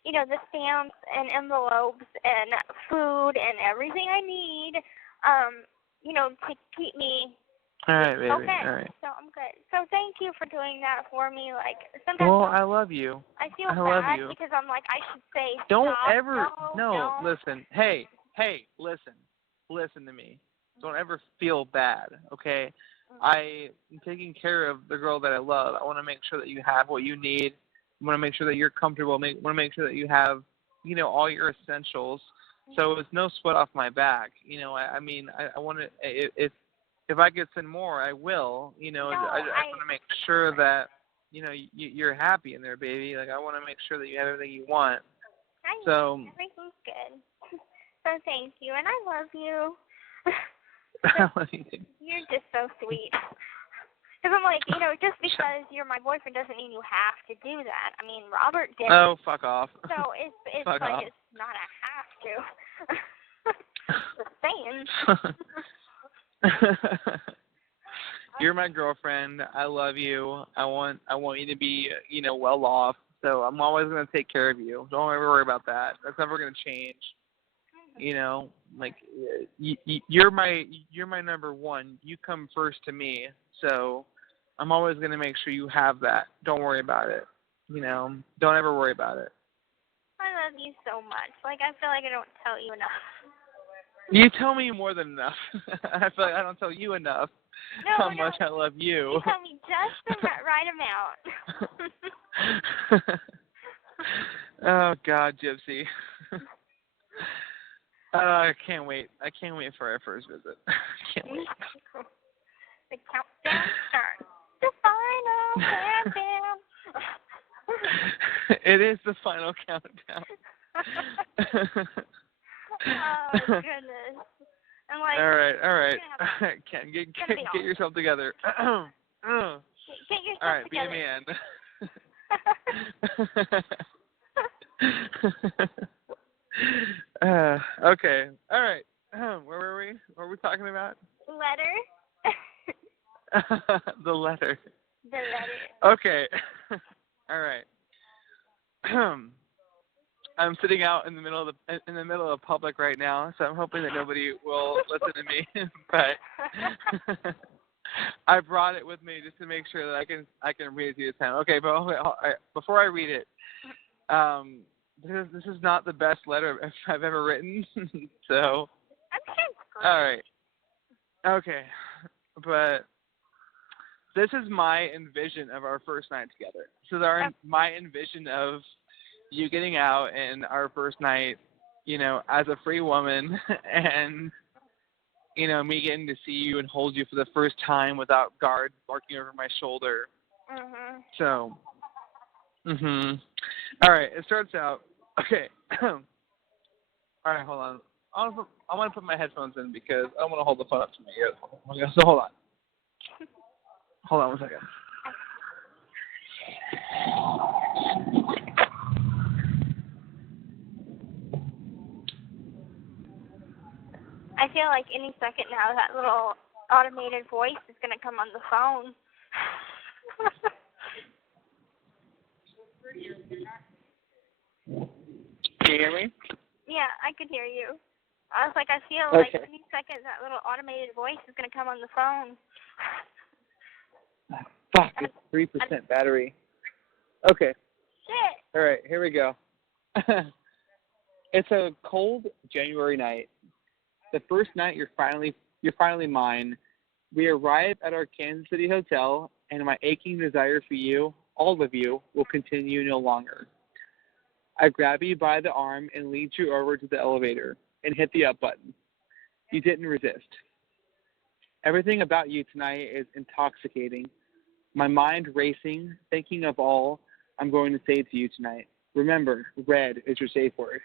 you know, the stamps and envelopes and food and everything I need, you know, to keep me All right, baby. Okay. All right. So I'm good. So thank you for doing that for me. Like sometimes Well, I love you. I feel I love bad you. because I'm like I should say Don't stop. ever. No. Listen. Hey, listen. Listen to me. Don't ever feel bad, okay? I am taking care of the girl that I love. I want to make sure that you have what you need. I want to make sure that you're comfortable. I want to make sure that you have, all your essentials. So it's no sweat off my back. I want to. If I could send more, I will. I want to make sure that you're happy in there, baby. Like I want to make sure that you have everything you want. So everything's good. So thank you, and I love you. You're just so sweet. Because I'm like, just because you're my boyfriend doesn't mean you have to do that. I mean, Robert did. Oh, fuck off. So it's fuck like off. it's not a have to. Just saying. You're my girlfriend. I love you. I want you to be, well off. So I'm always gonna take care of you. Don't ever worry about that. That's never gonna change. Like you're my number one. You come first to me. So I'm always gonna make sure you have that. Don't worry about it. Don't ever worry about it. I love you so much. Like I feel like I don't tell you enough. You tell me more than enough. I feel like I don't tell you enough how much I love you. You tell me just the right amount. Oh God, Gypsy. I can't wait. I can't wait for our first visit. I can't wait. The countdown starts. The final countdown. It is the final countdown. Oh goodness. I'm like. All right. Ken, get yourself together. Get yourself all right, together. be a man. Okay. All right. Where were we? What were we talking about? Letter. The letter. The letter. Okay. All right. I'm sitting out in the middle of public right now, so I'm hoping that nobody will listen to me. But I brought it with me just to make sure that I can read it to you this time. Okay, but before I read it, this is not the best letter I've ever written. So, all right, okay, but this is my envision of our first night together. This is my envision of you getting out and our first night, as a free woman, and me getting to see you and hold you for the first time without guards barking over my shoulder. Mhm. So, all right, it starts out. Okay. All right, hold on. I want to put my headphones in because I want to hold the phone up to my ear. Okay, so hold on. Hold on 1 second. I feel like any second now that little automated voice is going to come on the phone. Can you hear me? Yeah, I could hear you. I was like, I feel Okay. like any second that little automated voice is going to come on the phone. Fuck, it's 3% battery. Okay. Shit. All right, here we go. It's a cold January night. The first night you're finally mine. We arrive at our Kansas City hotel, and my aching desire for you, all of you, will continue no longer. I grab you by the arm and lead you over to the elevator and hit the up button. You didn't resist. Everything about you tonight is intoxicating. My mind racing, thinking of all I'm going to say to you tonight. Remember, red is your safe word.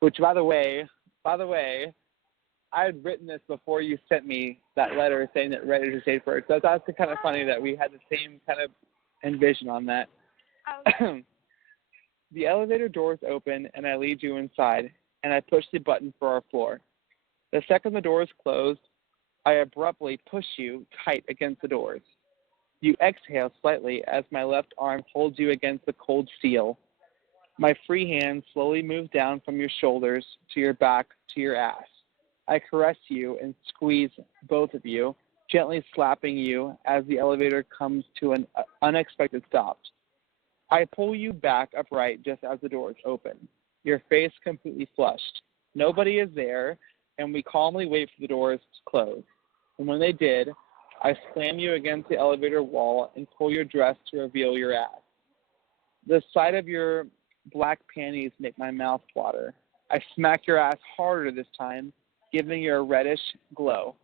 Which, by the way, I had written this before you sent me that letter saying that red is your safe word. So that's kind of funny that we had the same kind of envision on that. Okay. The elevator doors open, and I lead you inside, and I push the button for our floor. The second the doors closed, I abruptly push you tight against the doors. You exhale slightly as my left arm holds you against the cold steel. My free hand slowly moves down from your shoulders to your back to your ass. I caress you and squeeze both of you, gently slapping you as the elevator comes to an unexpected stop. I pull you back upright just as the doors open, your face completely flushed. Nobody is there, and we calmly wait for the doors to close. And when they did, I slam you against the elevator wall and pull your dress to reveal your ass. The sight of your black panties make my mouth water. I smack your ass harder this time, giving you a reddish glow.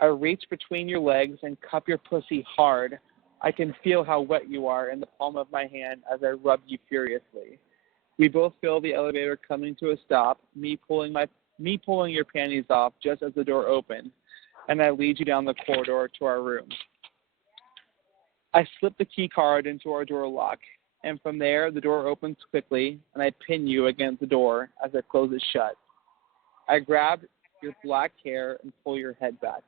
I reach between your legs and cup your pussy hard. I can feel how wet you are in the palm of my hand as I rub you furiously. We both feel the elevator coming to a stop, me pulling your panties off just as the door opens, and I lead you down the corridor to our room. I slip the key card into our door lock, and from there the door opens quickly, and I pin you against the door as I close it shut. I grab your black hair and pull your head back.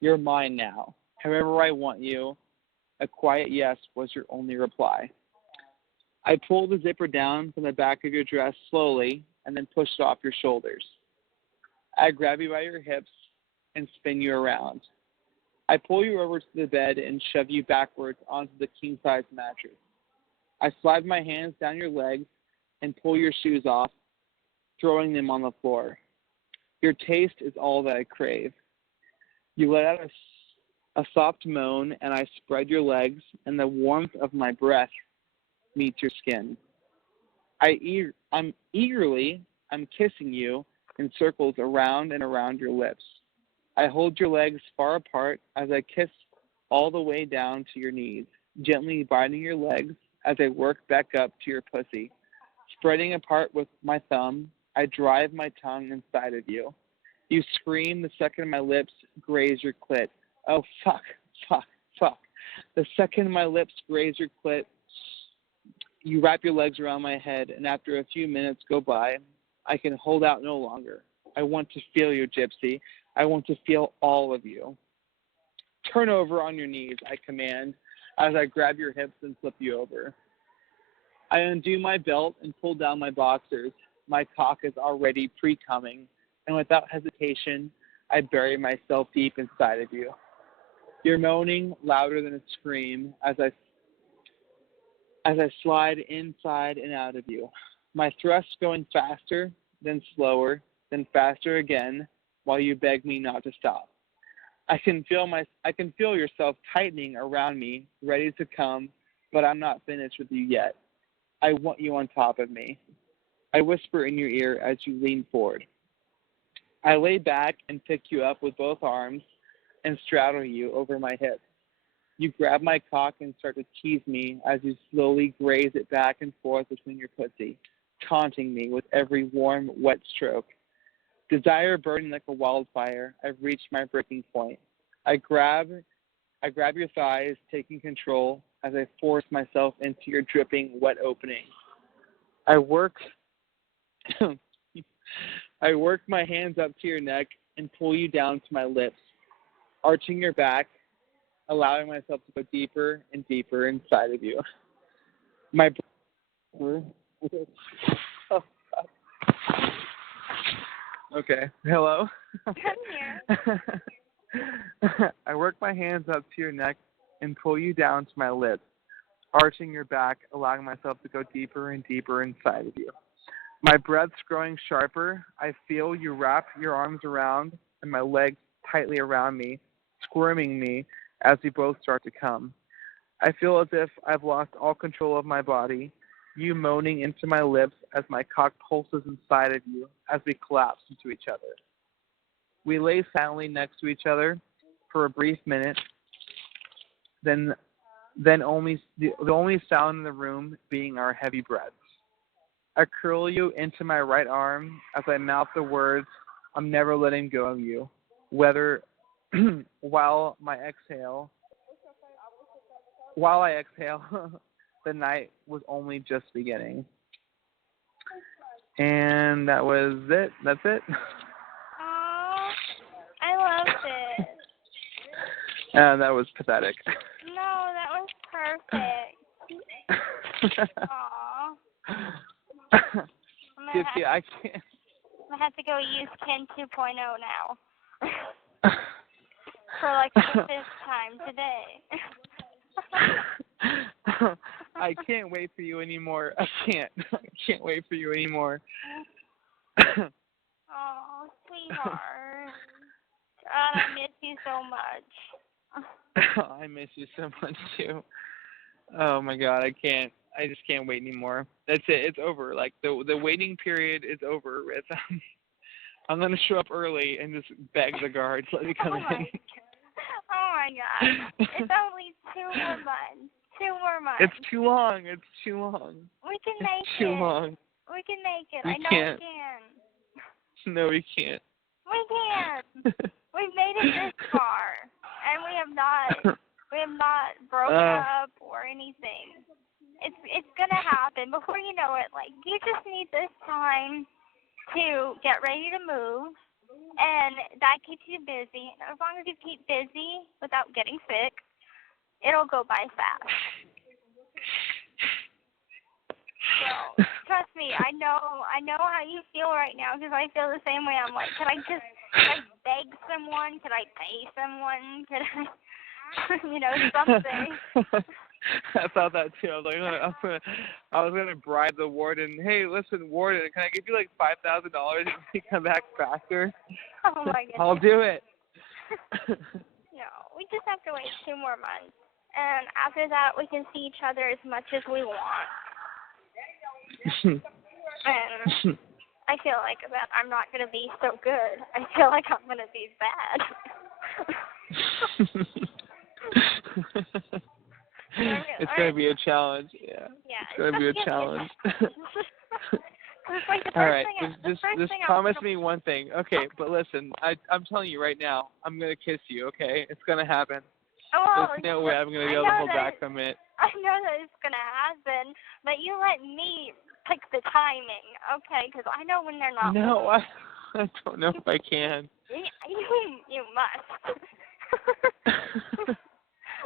You're mine now. However I want you. A quiet yes was your only reply. I pull the zipper down from the back of your dress slowly and then push it off your shoulders. I grab you by your hips and spin you around. I pull you over to the bed and shove you backwards onto the king-size mattress. I slide my hands down your legs and pull your shoes off, throwing them on the floor. Your taste is all that I crave. You let out a soft moan, and I spread your legs, and the warmth of my breath meets your skin. I'm kissing you in circles around and around your lips. I hold your legs far apart as I kiss all the way down to your knees, gently biting your legs as I work back up to your pussy. Spreading apart with my thumb, I drive my tongue inside of you. You scream the second my lips graze your clit. Oh, fuck. The second my lips graze your clit, you wrap your legs around my head, and after a few minutes go by, I can hold out no longer. I want to feel you, Gypsy. I want to feel all of you. Turn over on your knees, I command, as I grab your hips and flip you over. I undo my belt and pull down my boxers. My cock is already pre-coming, and without hesitation, I bury myself deep inside of you. You're moaning louder than a scream as I slide inside and out of you. My thrust going faster, then slower, then faster again, while you beg me not to stop. I can feel yourself tightening around me, ready to come, but I'm not finished with you yet. I want you on top of me. I whisper in your ear as you lean forward. I lay back and pick you up with both arms and straddle you over my hips. You grab my cock and start to tease me as you slowly graze it back and forth between your pussy, taunting me with every warm, wet stroke. Desire burning like a wildfire, I've reached my breaking point. I grab your thighs, taking control as I force myself into your dripping, wet opening. I work my hands up to your neck and pull you down to my lips, arching your back, allowing myself to go deeper and deeper inside of you. Okay. Hello? Come here. I work my hands up to your neck and pull you down to my lips, arching your back, allowing myself to go deeper and deeper inside of you. My breath's growing sharper. I feel you wrap your arms around and my legs tightly around me, squirming me as we both start to come. I feel as if I've lost all control of my body, you moaning into my lips as my cock pulses inside of you as we collapse into each other. We lay silently next to each other for a brief minute, then the only sound in the room being our heavy breaths. I curl you into my right arm as I mouth the words, "I'm never letting go of you," while I exhale, the night was only just beginning. And that was it. That's it. Aww, I loved it. That was pathetic. No, that was perfect. Aww. Gypsy, I can't. I'm gonna have to go use Ken 2.0 now. for like the 5th time today. I can't wait for you anymore. I can't wait for you anymore. Oh, sweetheart. God, I miss you so much. I miss you so much too. Oh my God, I just can't wait anymore. That's it. It's over. Like the waiting period is over. I'm gonna show up early and just beg the guards let me come in. Oh my God. It's only 2 more months. 2 more months. It's too long. It's too long. We can make it's too long. We can make it. We I know can't. we can. No, we can't. We can. We've made it this far, and we have not broken up or anything. It's gonna happen before you know it. Like, you just need this time to get ready to move, and that keeps you busy. And as long as you keep busy without getting sick, it'll go by fast. So, trust me, I know how you feel right now, because I feel the same way. I'm like, could I beg someone? Could I pay someone? Could I, something? I thought that too. I was gonna bribe the warden. Hey, listen, warden, can I give you like $5,000 if you come back faster? Oh my goodness. I'll do it. No, we just have to wait 2 more months, and after that, we can see each other as much as we want. And I feel like that I'm not gonna be so good. I feel like I'm gonna be bad. It's going to be a challenge. Yeah. It's going to be a challenge. All right. Just promise me one thing. Okay, but listen, I'm telling you right now, I'm going to kiss you, okay? It's going to happen. Oh, there's no way I'm going to be able to hold back from it. I know that it's going to happen, but you let me pick the timing, okay? Because I know when they're not. No, I don't know if I can. You must.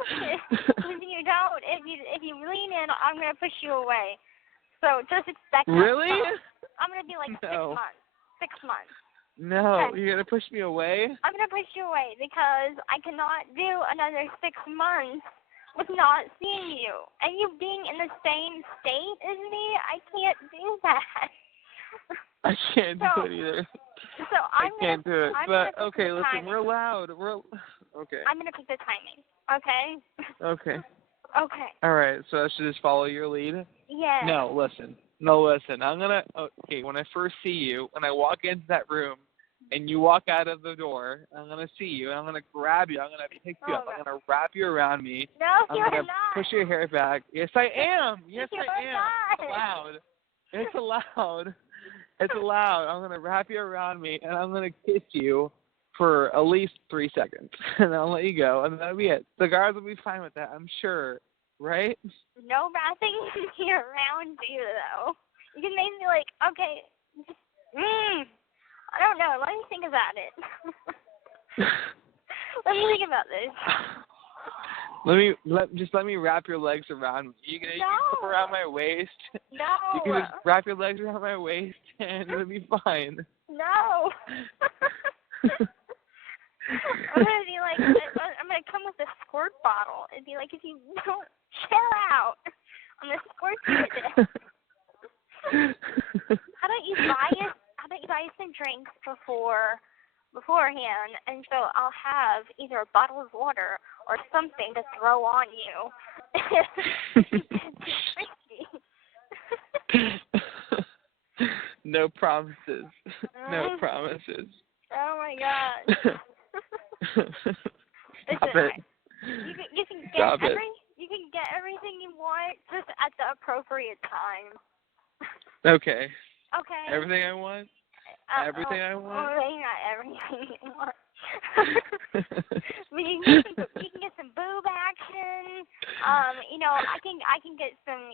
If you don't, if you lean in, I'm gonna push you away. So just expect that. Really? I'm gonna be like 6 months. 6 months. No, okay. You're gonna push me away? I'm gonna push you away because I cannot do another 6 months with not seeing you, and you being in the same state as me. I can't do that. I can't do it either. So I can't do it. But okay, listen, we're loud. Okay. I'm gonna pick the timing. Okay. Okay. Okay. All right. So I should just follow your lead. Yes. No, listen. I'm gonna. Okay. When I first see you, when I walk into that room, and you walk out of the door, I'm gonna see you, and I'm gonna grab you. I'm gonna pick you up. I'm gonna wrap you around me. No, I'm you're gonna not. push your hair back. Yes, I am. Yes, you're I am. Not. It's loud. It's loud. It's loud. I'm gonna wrap you around me, and I'm gonna kiss you for at least 3 seconds, and I'll let you go, and that'll be it. The guards will be fine with that, I'm sure, right? No wrapping me around you, though. You can make me like, okay, I don't know. Let me think about it. Let me think about this. Let me wrap your legs around me. You can come around my waist. No. You can just wrap your legs around my waist, and it'll be fine. No. I'm gonna be like, I'm gonna come with a squirt bottle. It'd be like, if you don't chill out, I'm gonna squirt you with it. How about you buy us some drinks beforehand, and so I'll have either a bottle of water or something to throw on you. No promises. No promises. Oh my God. Stop Listen, it. You can get Stop it. You can get everything you want just at the appropriate time. Okay. Okay. Everything I want? Everything I want? Maybe not everything you want. But you can get some boob action. I can get some,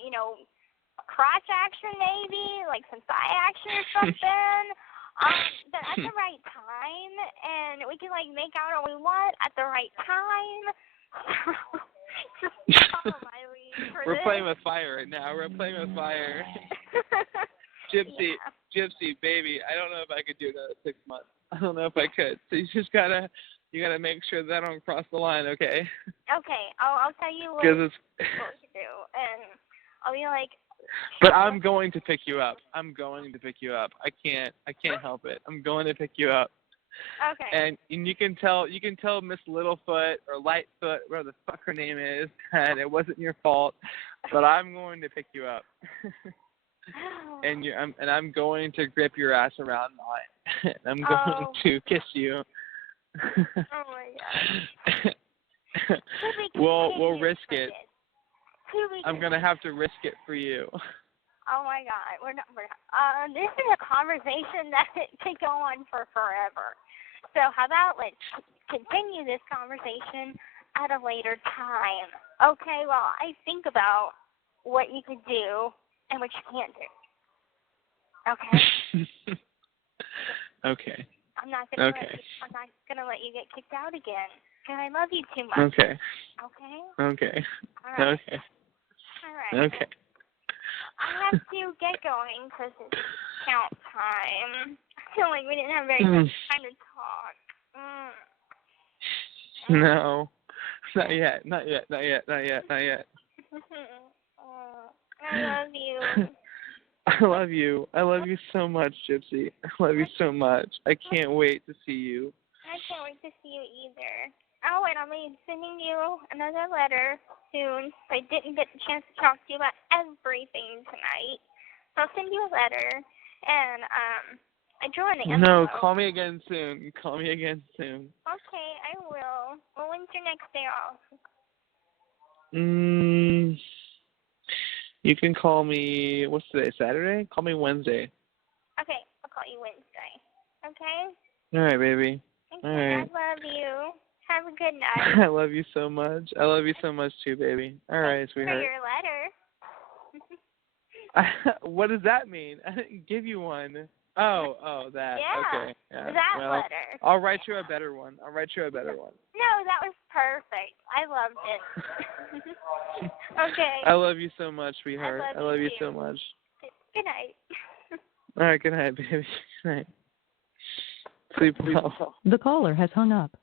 crotch action maybe, like some thigh action or something. But at the right time, and we can make out all we want at the right time. Just follow my lead for We're this. playing with fire right now. We're playing with fire. Gypsy, baby, I don't know if I could do another 6 months. I don't know if I could. So you just gotta You gotta make sure that I don't cross the line, okay? Okay, I'll tell you what Because to do, and I'll be like. But I'm going to pick you up. I'm going to pick you up. I can't help it. I'm going to pick you up. Okay. And you can tell Miss Littlefoot or Lightfoot, whatever the fuck her name is, that it wasn't your fault. But I'm going to pick you up. And I'm going to grip your ass around mine. And I'm going to kiss you. Oh my god. We'll risk it. I'm gonna have to risk it for you. Oh my god, we're not. This is a conversation that could go on for forever. So how about let's continue this conversation at a later time? Okay, well I think about what you could do and what you can't do. Okay. Okay. I'm not gonna let you get kicked out again. Because I love you too much. Okay. Okay? Okay. All right. Okay. All right. Okay. I have to get going because it's count time. I feel like we didn't have very much time to talk. No. Not yet. Not yet. Not yet. Not yet. Not yet. I love you. I love you. I love you so much, Gypsy. I love you so much. I can't wait to see you. I can't wait to see you either. Oh, and I'll be sending you another letter soon. I didn't get the chance to talk to you about everything tonight. So I'll send you a letter, and I drew an envelope. No, call me again soon. Call me again soon. Okay, I will. Well, when's your next day off? You can call me, what's today, Saturday? Call me Wednesday. Okay, I'll call you Wednesday. Okay? All right, baby. Okay, All right. I love you. Have a good night. I love you so much. I love you so much too, baby. All right, sweetheart. For your letter. What does that mean? I didn't give you one. Oh, that. Yeah, okay. Yeah. that well, letter. I'll write you a better one. No, that was perfect. I loved it. Okay. I love you so much, sweetheart. I love you too. so much. Good night. All right, good night, baby. Good night. Sleep well. The caller has hung up.